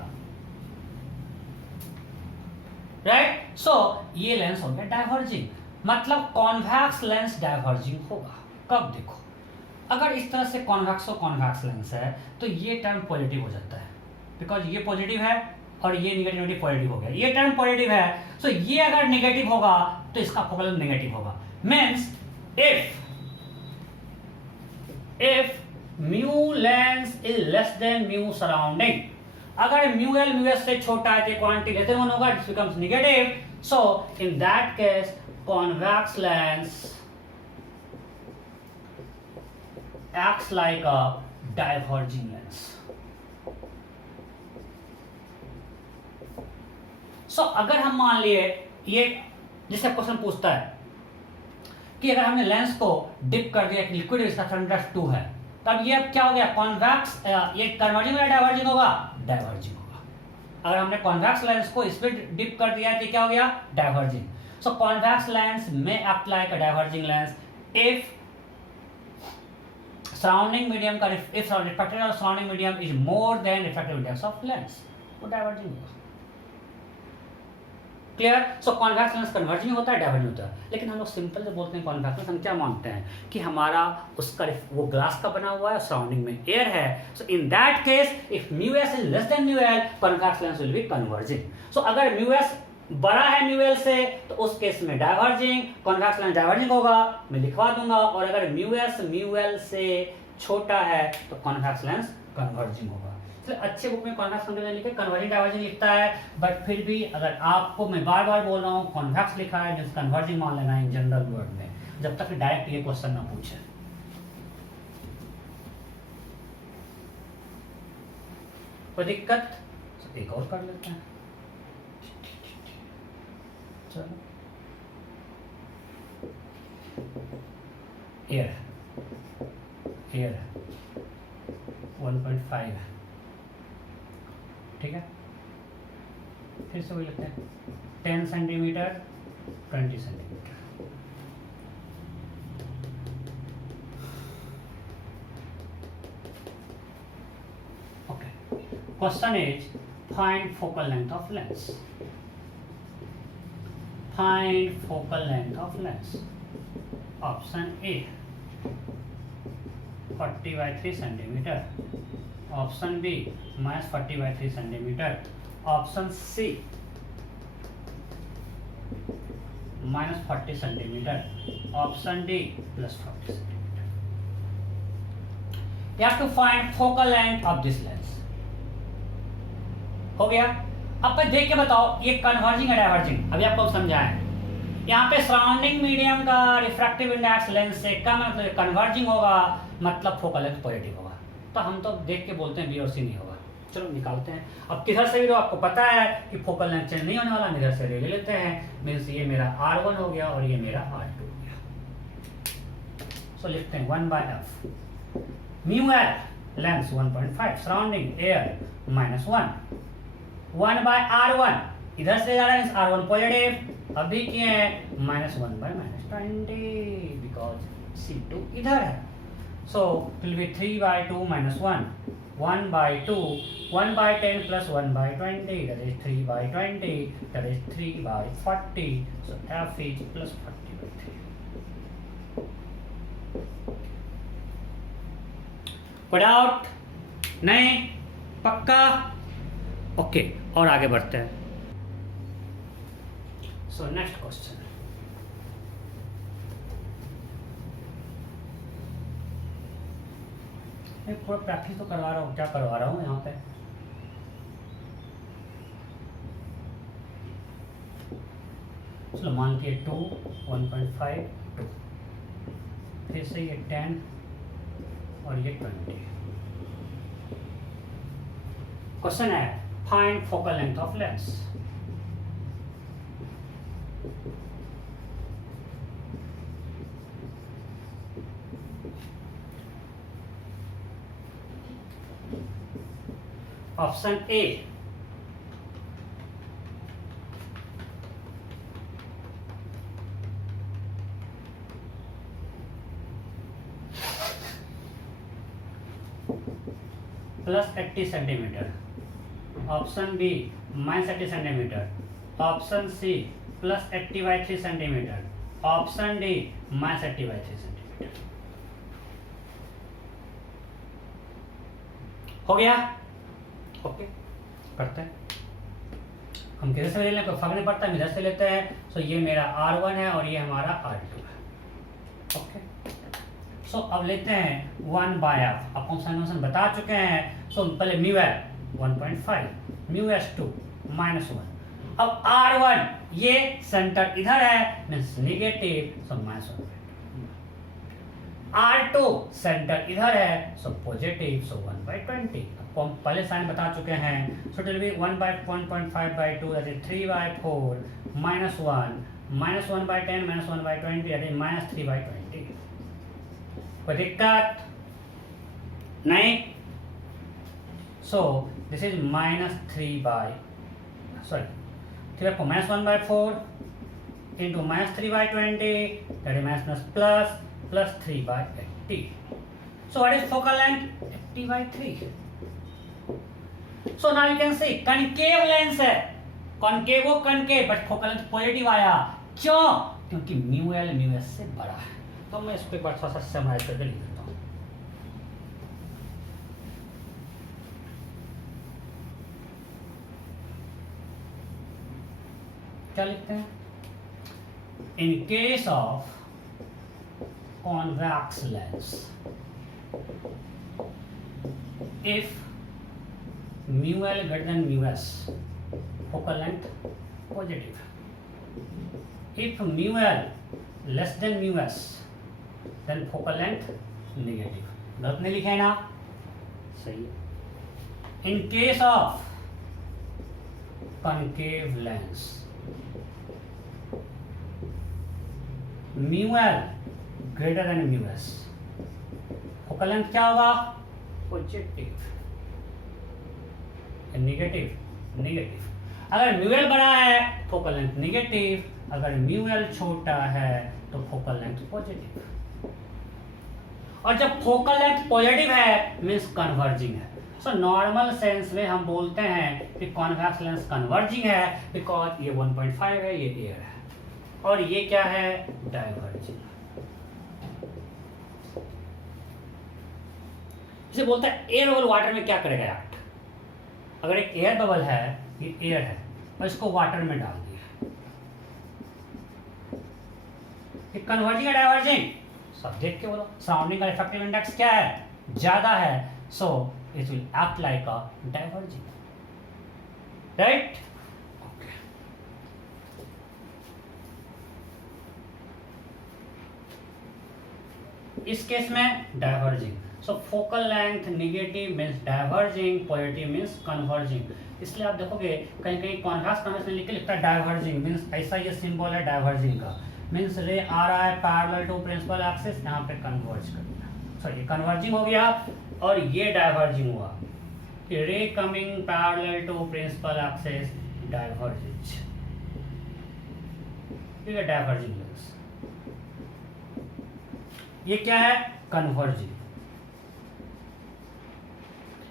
राइट। सो ये लेंस हो गया डाइवर्जिंग, मतलब कॉन्वेक्स लेंस डाइवर्जिंग होगा। कब देखो, अगर इस तरह से कॉन्वेक्स और कॉन्वेक्स लेंस है तो ये टर्म पॉजिटिव हो जाता है, बिकॉज ये पॉजिटिव है और ये निगेटिविटी पॉजिटिव हो गया, ये टर्म पॉजिटिव है, सो ये अगर निगेटिव होगा तो इसका फोकल लेंथ नेगेटिव होगा। Means if mu lens is less than mu surrounding, अगर म्यू एल म्यू एस से छोटा है तो क्वांटिटी लेस देन 1 होगा, it becomes negative. So in that case convex lens acts like a diverging lens. So अगर हम मान लिए ये जैसे क्वेश्चन पूछता है कि अगर हमने लेंस को डिप कर दिया एक लिक्विड इसका थर्मोमीटर 2 है, तब ये अब क्या हो गया, कॉन्वेक्स, ये कन्वर्जिंग या डाइवर्जिंग होगा, डाइवर्जिंग होगा। अगर हमने कॉन्वेक्स लेंस को इसमें डिप कर दिया तो क्या हो गया, डाइवर्जिंग। सो कॉन्वेक्स लेंस में act like a diverging lens if surrounding medium का if refracted or surrounding medium is more than refractive index of lens, वो डाइवर्जिंग होगा। क्लियर? सो कॉन्वेक्स लेंस कन्वर्जिंग होता है, डाइवर्जिंग होता है, लेकिन हम लोग सिंपल से बोलते हैं कॉन्वेक्स लेंस, हम क्या मानते हैं कि हमारा उसका वो ग्लास का बना हुआ है, सराउंडिंग में एयर है, so in that case if mu S is less than mu L convex lens will be converging. So अगर म्यू एस बड़ा है म्यू एल से तो उस केस में डाइवर्जिंग, कॉन्वेक्स लेंस डाइवर्जिंग होगा, मैं लिखवा दूंगा। और अगर म्यू एस म्यू एल से छोटा है तो कॉन्वेक्स लेंस कन्वर्जिंग होगा। तो अच्छे बुक में कॉन्वेक्स लिखे कन्वर्जिंग डाइवर्जिंग लिखता है, बट फिर भी अगर आपको मैं बार बार बोल रहा हूँ कॉन्वेक्स लिखा है जिस कन्वर्जिंग मान लेना है इन जनरल वर्ड में, जब तक डायरेक्ट ये क्वेश्चन ना पूछे। कोई दिक्कत? एक और कर लेते हैं, चलो। एयर 1.5 है, ठीक है, फिर से वही लिखते हैं 10 centimetre 20 centimetre. Okay, question is find focal length of lens. Find focal length of lens. Option A 40 by 3 centimetre, option B -40 by 3 centimetre, option C -40 centimetre, option D +40 centimetre. You have to find focal length of this lens। हो गया? अब पे देख के बताओ ये converging है diverging, अभी आपको समझाएं। यहाँ पे सराउंडिंग मीडियम का रिफ्रैक्टिव इंडेक्स लेंस से कम है, मतलब कन्वर्जिंग होगा, मतलब फोकल लेंथ पॉजिटिव होगा। तो हम तो देख के बोलते हैं बी और सी नहीं होगा। चलो निकालते हैं। अब किधर से भी तो आपको पता है कि फोकल लेंथ चेंज नहीं होने वाला, हम इधर से ले लेते हैं। मीन्स ये मेरा R1 हो गया और ये मेरा R2 हो गया। सो लिखते हैं 1/f mu L lens 1.5 surrounding air -1 1/R1 इधर से जा रहा है, R1 पॉजिटिव, अभी किए हैं -1/-20 बिकॉज C2 इधर है। So it will B 3/2 -1 1/2 1/10 + 1/20 that is 3/20 that is 3/40, so f is +40/3। कोई डाउट नहीं? पक्का? ओके, और आगे बढ़ते हैं। सो नेक्स्ट क्वेश्चन, मैं पूरा प्रैक्टिस तो करवा रहा हूँ, क्या करवा रहा हूँ यहाँ पे। चलो मान के 2 1.5 2, फिर से ये 10 और ये 20। क्वेश्चन है find focal length of lens. Option A +80 centimetre, option B -80 centimetre, option C +80/3 centimetre, option D -80/3 centimetre. हो गया? ओके, करते हैं हम किधर से ले लें, कोई फर्क नहीं पड़ता, हम इधर से लेते हैं। सो ये मेरा R1 है और ये हमारा R2 है। ओके, सो अब लेते हैं 1/f। अपन सॉल्यूशन बता चुके हैं। सो पहले म्यू एल 1.5, म्यू एस 2 -1। अब R1 ये सेंटर इधर है मीन्स निगेटिव, सो -1। R2 सेंटर इधर है सो पॉजिटिव, सो 1/20। हम पहले साइन बता चुके हैं। So it will B 1/1.5/2 that is 3/4 -1 -1/10 -1/20 that is -3/20। कोई दिक्कत नहीं? So this is -3/1/4 into -3/20 that is minus plus 3/80. So what is focal length? 80/3. So now you can see concave lens है, concave वो concave but focal length positive आया। क्यों? क्योंकि mu L mu S से बड़ा है। तो मैं इसको एक बार थोड़ा सा समराइज करके लिख देता हूँ। क्या लिखते हैं? In case of convex lens, if mu L greater than mu S, focal length positive. If mu L less than mu S, then focal length negative. गलत नहीं लिखा है ना? सही है। In case of concave lens, mu L greater than mu S, focal length क्या होगा? Positive, negative, negative. अगर म्यू एल बड़ा है फोकल लेंथ नेगेटिव, अगर म्यू एल छोटा है तो फोकल लेंथ पॉजिटिव। और जब फोकल लेंथ पॉजिटिव है मीन्स कन्वर्जिंग है। सो नॉर्मल सेंस में हम बोलते हैं कि कॉन्वेक्स लेंस कन्वर्जिंग है बिकॉज ये 1.5 है, ये एयर है, और ये क्या है? डाइवर्जिंग। इसे बोलते हैं एयर बबल वाटर में क्या करेगा यार? अगर एक एयर बबल है, ये एयर है और इसको वाटर में डाल दिया, ये कन्वर्जिंग है डाइवर्जिंग? सब देख के बोलो। सराउंडिंग का रिफ्रैक्टिव इंडेक्स क्या है? ज्यादा है, so it will act like a diverging, right? इस केस में diverging. So focal length negative means diverging, positive means converging. इसलिए आप देखोगे कहीं कहीं कॉन्वेक्स कन्वेक्स में लिख के लिखता है डाइवर्जिंग मीन्स ऐसा ये सिंबल है डाइवर्जिंग का, मीन्स रे आ रहा है पैरेलल टू प्रिंसिपल एक्सिस, यहाँ पे कन्वर्ज कर दिया। सॉरी, कन्वर्जिंग हो गया और ये डाइवर्जिंग हुआ कि ray coming parallel to principal axis diverges, ठीक है, डाइवर्जिंग लेंस। ये क्या है? कन्वर्जिंग।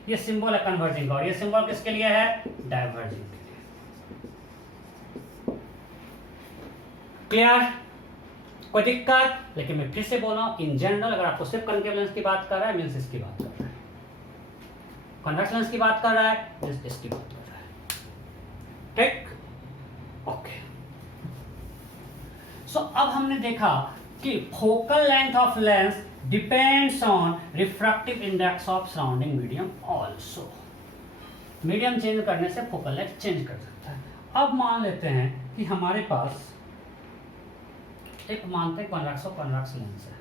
ये सिंबल है कन्वर्जिंग का और ये सिंबल किसके लिए है? डाइवर्जिंग के लिए। क्लियर? कोई दिक्कत? लेकिन मैं फिर से बोल रहा हूं, इन जनरल अगर आपको सिर्फ कॉन्केव लेंस की बात कर रहा है मीन्स इसकी बात कर रहा है, कॉन्वेक्स लेंस की बात कर रहा है मीन्स इसकी बात कर रहा है, ठीक? ओके। सो अब हमने देखा कि focal length of lens depends on refractive index of surrounding medium also. Medium change करने से फोकल लेंथ चेंज कर सकता है। अब मान लेते हैं कि हमारे पास एक मानते हैं कॉन्वेक्स लेंस है,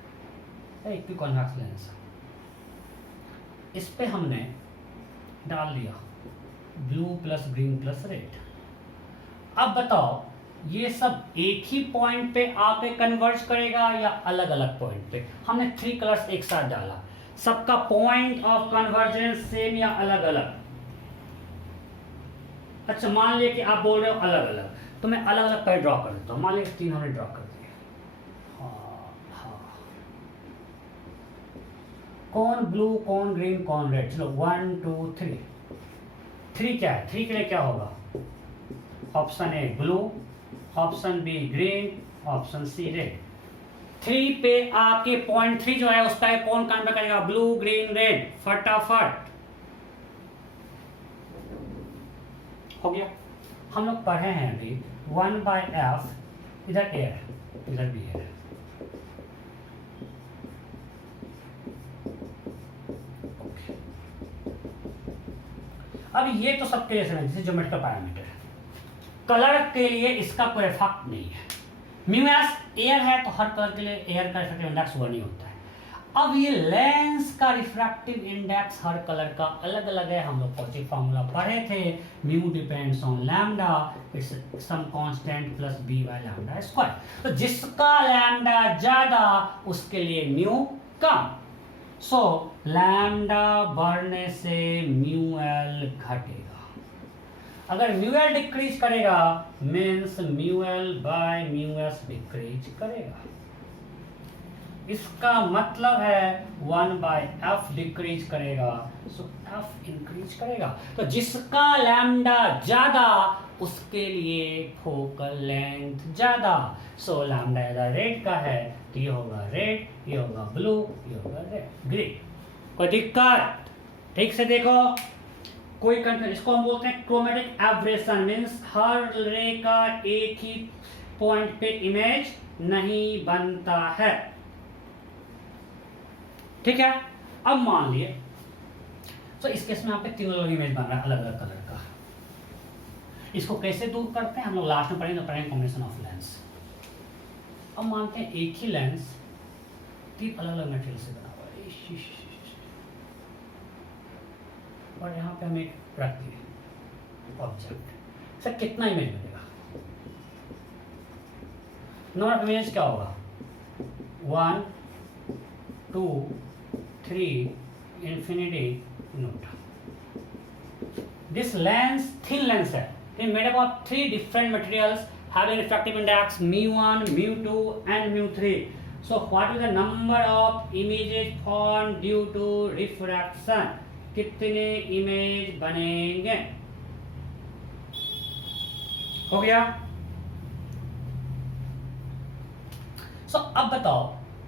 एक भी कॉन्वेक्स लेंस है, इस पे हमने डाल दिया blue plus green plus red. अब बताओ ये सब एक ही पॉइंट पे आके कन्वर्ज करेगा या अलग अलग पॉइंट पे? हमने 3 कलर्स एक साथ डाला, सबका पॉइंट ऑफ कन्वर्जेंस सेम या अलग अलग? अच्छा, मान लिया कि आप बोल रहे हो अलग अलग, तो मैं अलग अलग कलर ड्रॉ कर देता हूं। मान लिया 3 हमने ड्रॉ कर दिए। कौन ब्लू, कौन ग्रीन, कौन रेड? चलो 1 2 3। 3 क्या है? 3 के लिए क्या होगा? Option A blue, option B green, option C red. 3 पे आपके पॉइंट 3 जो है उसका कौन काम पे करेगा? Blue green red. फटाफट हो गया। हम लोग पढ़े हैं अभी 1/f, इधर एयर है, इधर भी एयर है। अब ये तो सबके लिए समझ, जैसे ज्योमेट्रिकल पैरामीटर है। कलर के लिए इसका कोई इफेक्ट नहीं है। म्यू एस एयर है तो हर कलर के लिए एयर का रिफ्रैक्टिव इंडेक्स 1 ही होता है। अब ये लेंस का रिफ्रैक्टिव इंडेक्स हर कलर का अलग अलग है। हम लोग कौची फॉर्मूला पढ़े थे, mu depends on lambda, it's some constant plus B by lambda square. तो जिसका लैम्डा ज्यादा उसके लिए म्यू कम। सो लैम्डा बढ़ने से म्यू एल घटेगा। अगर म्यू एल डिक्रीज करेगा means mu L by mu S decrease करेगा। इसका मतलब है 1/f डिक्रीज करेगा, सो f इंक्रीज करेगा। तो जिसका लैम्डा ज्यादा उसके लिए फोकल लेंथ ज्यादा। सो लैम्डा अगर रेड का है तो ये होगा रेड, ये होगा ब्लू, ये होगा रेड ग्रीन। कोई दिक्कत? ठीक से देखो, कोई कंफ्यूजन। इसको हम बोलते हैं क्रोमेटिक एब्रेशन, मीन्स हर रे का एक ही पॉइंट पे इमेज नहीं बनता है। ठीक है। अब मान लिए तो इस केस में यहाँ पे तीनों लोग इमेज बन रहा है अलग अलग कलर का। इसको कैसे दूर करते हैं हम लोग लास्ट में पढ़ेंगे, कॉम्बिनेशन ऑफ लेंस। अब मानते हैं एक ही लेंस तीन अलग अलग मटेरियल से बना हुआ है, और यहाँ पे हम एक रख दिए ऑब्जेक्ट। सर कितना इमेज बनेगा? नंबर ऑफ इमेज क्या होगा? 1 2 3 infinity note. This lens thin lens है, it made up of 3 different materials having refractive index mu1, mu2 and mu3. So what is the number of images formed due to refraction? कितने image बनेंगे? हो गया। सो अब बताओ,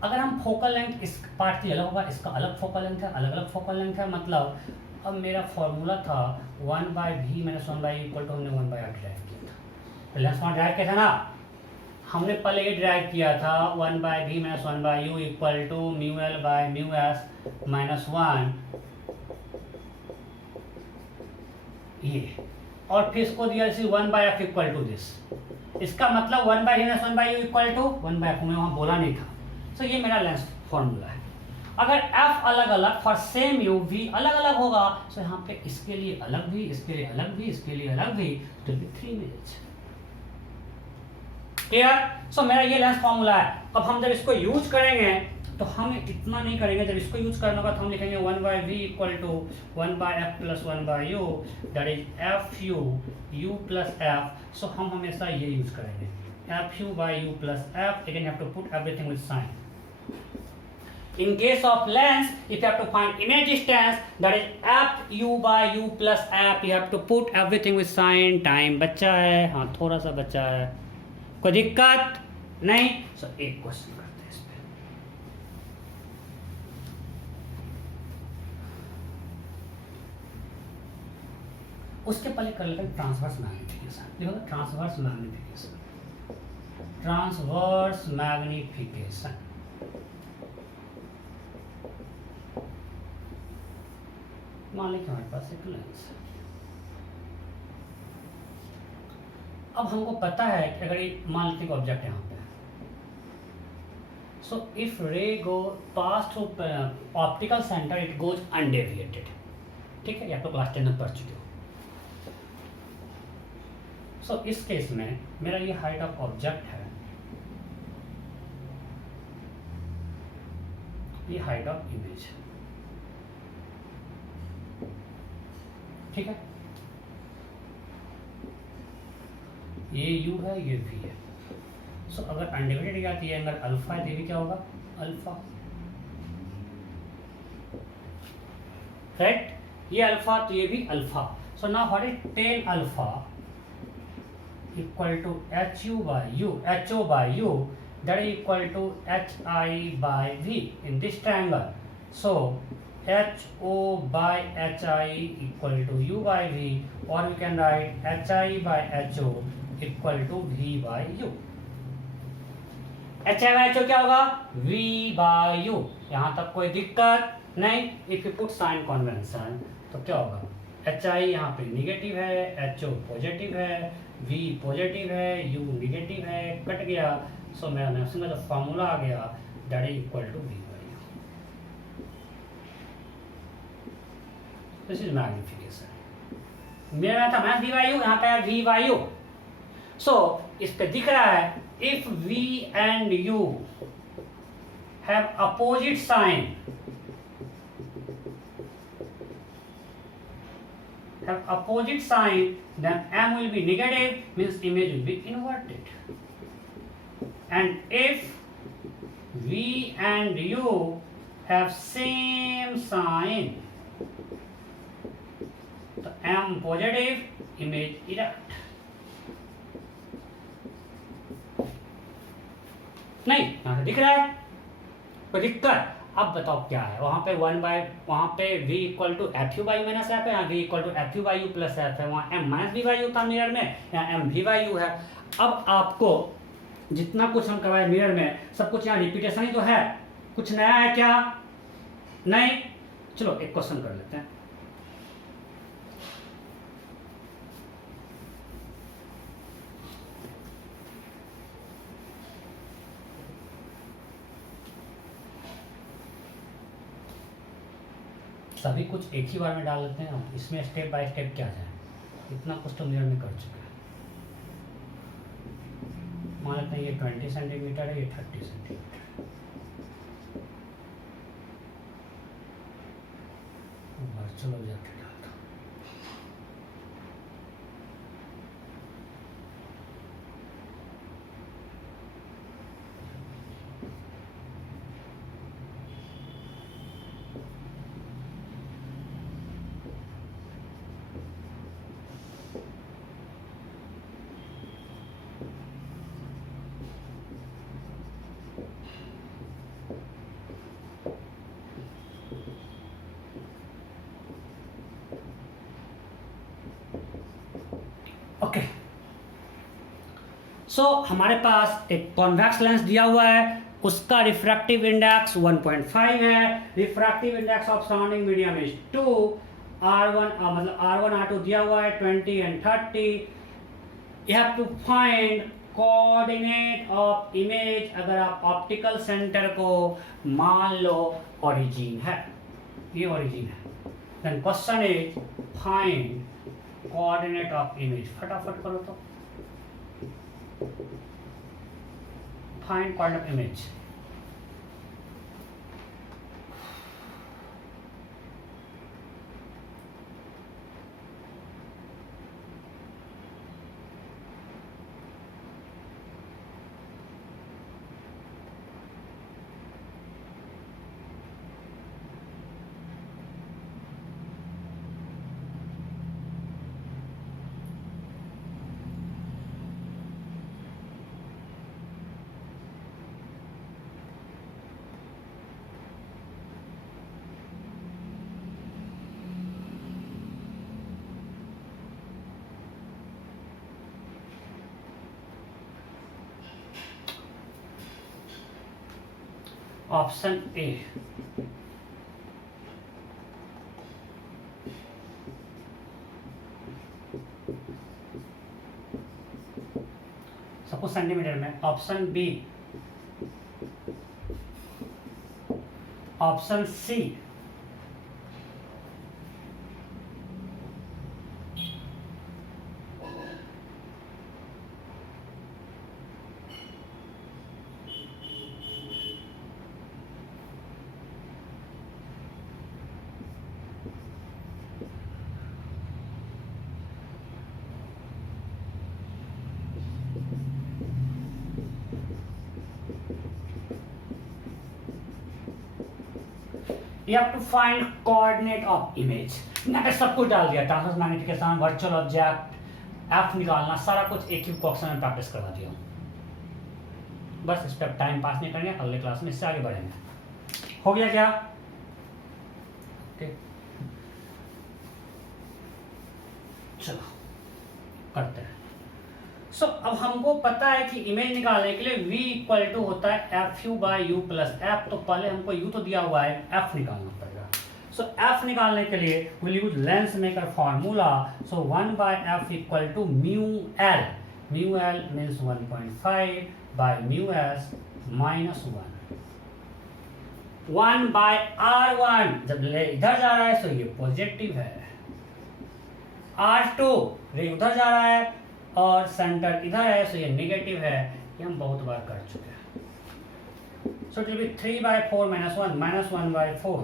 अगर हम focal length इस पार्ट की अलग होगा, इसका अलग फोकल लेंथ है, अलग अलग फोकल लेंथ है, मतलब अब मेरा फॉर्मूला था 1/v - 1/u इक्वल टू हमने 1/r ड्राइव किया था। लेंस फॉर्म ड्राइव किया था ना, हमने पहले ये ड्राइव किया था 1/v - 1/u equal to mu L by mu S minus 1 ये, और फिर इसको दिया 1/f इक्वल टू दिस। इसका मतलब 1/v - 1/u equal to 1/f, मैं वहां बोला नहीं था। सो ये मेरा लेंस फॉर्मूला है। अगर f अलग अलग फॉर सेम यू v अलग अलग होगा, सो यहाँ पे इसके लिए अलग भी, इसके लिए अलग भी, इसके लिए अलग भी, तो भी 3 इमेज। क्लियर? सो मेरा ये लेंस फॉर्मूला है। अब हम जब इसको यूज करेंगे तो हम इतना नहीं करेंगे, जब इसको यूज करना होगा तो हम लिखेंगे 1/v equal to 1/f plus 1/u, that is fu u plus f। So हम हमेशा ये यूज करेंगे fu by u plus f। again you have to put everything with sign. In case of lens, if you have to find image distance, that is fu by u plus f, you have to put everything with sign. Time बच्चा है, हाँ थोड़ा सा बच्चा है, कोई दिक्कत नहीं। सो एक क्वेश्चन करते हैं इस पे। उसके पहले कर लेते हैं ट्रांसवर्स मैग्निफिकेशन। देखो ट्रांसवर्स मैग्निफिकेशन, ट्रांसवर्स मैग्निफिकेशन। मान लीजिए हमारे पास एक लेंस है। अब हमको पता है कि अगर ये मान लीजिए ऑब्जेक्ट यहाँ पे, so if ray go pass through optical centre it goes undeviated. ठीक है, ये आप लोग क्लास 10 में पढ़ चुके हो। सो इस केस में मेरा ये हाइट ऑफ ऑब्जेक्ट है, ये हाइट ऑफ इमेज है। ठीक है, ये u है, ये v है। सो अगर अनडिवाइडेड गया तो ये एंगल अल्फा है, ये भी क्या होगा? अल्फा। राइट, ये अल्फा तो ये भी alpha. So now what is tan alpha equal to hu by u that is equal to hi by v in this triangle. So HO by HI equal to U by V, or we can write HI by HO equal to V by U. HI by HO क्या होगा? V by U. यहाँ तक कोई दिक्कत नहीं. If you put sign convention तो क्या होगा? HI यहाँ पे निगेटिव है, HO पॉजिटिव है, V पॉजिटिव है, U निगेटिव है, कट गया. सो मेरा नेक्स्ट में जो फॉर्मूला आ गया that is equal to V by U. This is magnification. मेरा था मैथ V by U, यहाँ पे है V by U. सो इस पे दिख रहा है if V and U have opposite sign, then M will be negative, means image will be inverted. And if V and U have same sign, तो M positive, image erect. नहीं, यहाँ से दिख रहा है कोई दिक्कत? अब बताओ क्या है? वहाँ पे वहाँ पे V equal to F U by minus F है, यहाँ V equal to F U by U plus F है, वहाँ M minus V by U था मिरर में, यहाँ M V बाई यू है. अब आपको जितना कुछ हम करवाए मिरर में सब कुछ यहाँ रिपीटेशन ही तो है, कुछ नया है क्या? नहीं. चलो एक क्वेश्चन कर लेते हैं. सभी कुछ एक ही बार में डाल लेते हैं. इसमें स्टेप बाय स्टेप क्या जाए, इतना कुछ तो मिरर में कर चुके हैं. मान लेते हैं ये 20 सेंटीमीटर है, ये 30 सेंटीमीटर. वर्चुअल ऑब्जेक्ट डालता हूँ. ओके. सो हमारे पास एक कॉन्वेक्स लेंस दिया हुआ है, उसका रिफ्रैक्टिव इंडेक्स 1.5 है. Refractive index of surrounding medium is 2. मतलब R1 R2 दिया हुआ है 20 and 30. You have to find coordinate of image. अगर आप ऑप्टिकल सेंटर को मान लो ओरिजिन है, ये ओरिजिन है, then question is find coordinate of image. फटाफट करो तो. Find coordinate of image. Option A. सब कुछ सेंटीमीटर में. Option B. Option C. You have to find coordinate of image. मैंने सब कुछ डाल दिया, transverse magnification, virtual object, F निकालना, सारा कुछ एक ही क्वेश्चन में प्रैक्टिस करवा दिया. बस इस पर टाइम पास नहीं करेंगे, अगले क्लास में इससे आगे बढ़ेंगे. हो गया क्या? ओके चलो करते हैं। सो अब हमको पता है कि इमेज निकालने के लिए v इक्वल टू होता है F U by U plus F. तो पहले हमको u तो दिया हुआ है, f निकालना पड़ेगा। सो f निकालने के लिए will use lens maker formula. So 1 by F equal to mu L. Mu L means 1.5 by mu S minus 1 by R1। जब ले इधर जा रहा है तो ये पॉजिटिव है, R2 रे उधर जा रहा है और सेंटर इधर है तो ये नेगेटिव है। ये हम बहुत बार कर चुके हैं। So it will be 3 by 4 minus 1 minus 1 by 4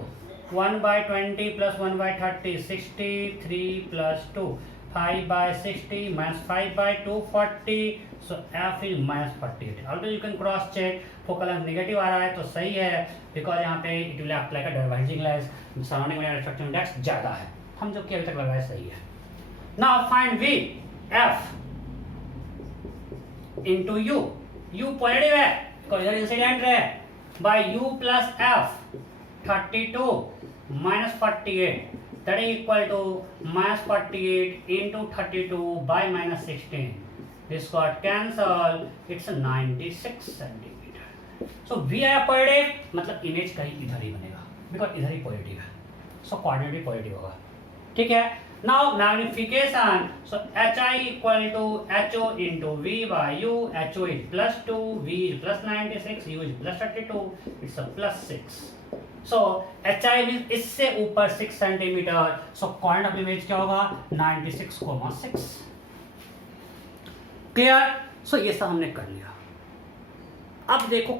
1 by 20 plus 1 by 30 60 3 plus 2 5 by 60 minus 5 by 2 40। So f is minus 48। Also you can cross check, focal length negative आ रहा है तो सही है, बिकॉज यहाँ पे it will act like a diverging lens, surrounding में refractive index ज्यादा है। हम जो कि अभी तक लगाया सही है। Now find V F into U. U positive है बिकॉज इधर इंसिडेंट है, by U plus F 32 minus 48 that is equal to minus 48 into 32 by minus 16. This got cancelled. It's a 96 centimeter. So V आया positive, मतलब image कहीं इधर ही बनेगा because इधर ही positive है। सो कोऑर्डिनेट भी पॉजिटिव होगा, ठीक है। Now magnification. So H I equal to H O into V by U. H O is plus 2, V is plus 96, U is plus 32, it's a plus 6। So H I mean इससे ऊपर 6 centimetre. So coordinate of image क्या होगा 96,6। Clear. सो ये सब हमने कर लिया। अब देखो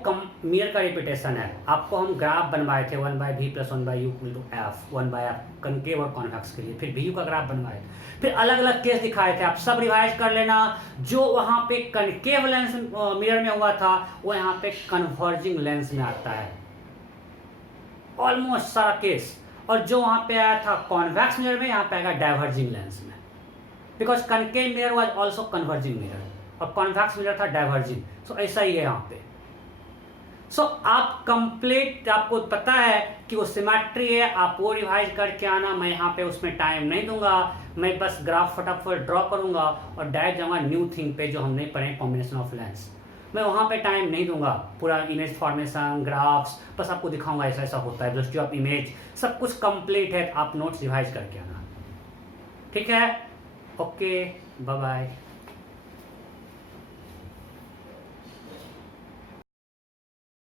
मिरर का रिपीटेशन है। आपको हम ग्राफ बनवाए थे 1 by V plus 1 by U equal to F, 1 by F concave और कॉन्वेक्स के लिए, फिर भी यू का ग्राफ बनवाए थे, फिर अलग अलग केस दिखाए थे। आप सब रिवाइज कर लेना। जो वहां पे कनकेव लेंस मिरर में हुआ था वो यहाँ पे कन्वर्जिंग लेंस में आता है ऑलमोस्ट सारा केस, और जो वहां पे आया था कॉन्वेक्स मिरर में यहाँ पे आएगा डाइवर्जिंग लेंस में, because concave mirror was also converging mirror और कॉन्वेक्स मिरर था डाइवर्जिंग। सो ऐसा ही है यहाँ पे। सो आप कंप्लीट, आपको पता है कि वो सिमेट्री है, आप वो रिवाइज करके आना। मैं यहाँ पे उसमें टाइम नहीं दूंगा, मैं बस ग्राफ फटाफट ड्रॉ करूंगा और डायरेक्ट जाऊंगा न्यू थिंग पे जो हम नहीं पढ़े कॉम्बिनेशन ऑफ लेंस। मैं वहाँ पे टाइम नहीं दूंगा, पूरा इमेज फॉर्मेशन ग्राफ्स बस आपको दिखाऊंगा ऐसा ऐसा होता है, वेलोसिटी ऑफ इमेज सब कुछ कंप्लीट है। आप नोट्स रिवाइज करके आना, ठीक है। Okay bye bye.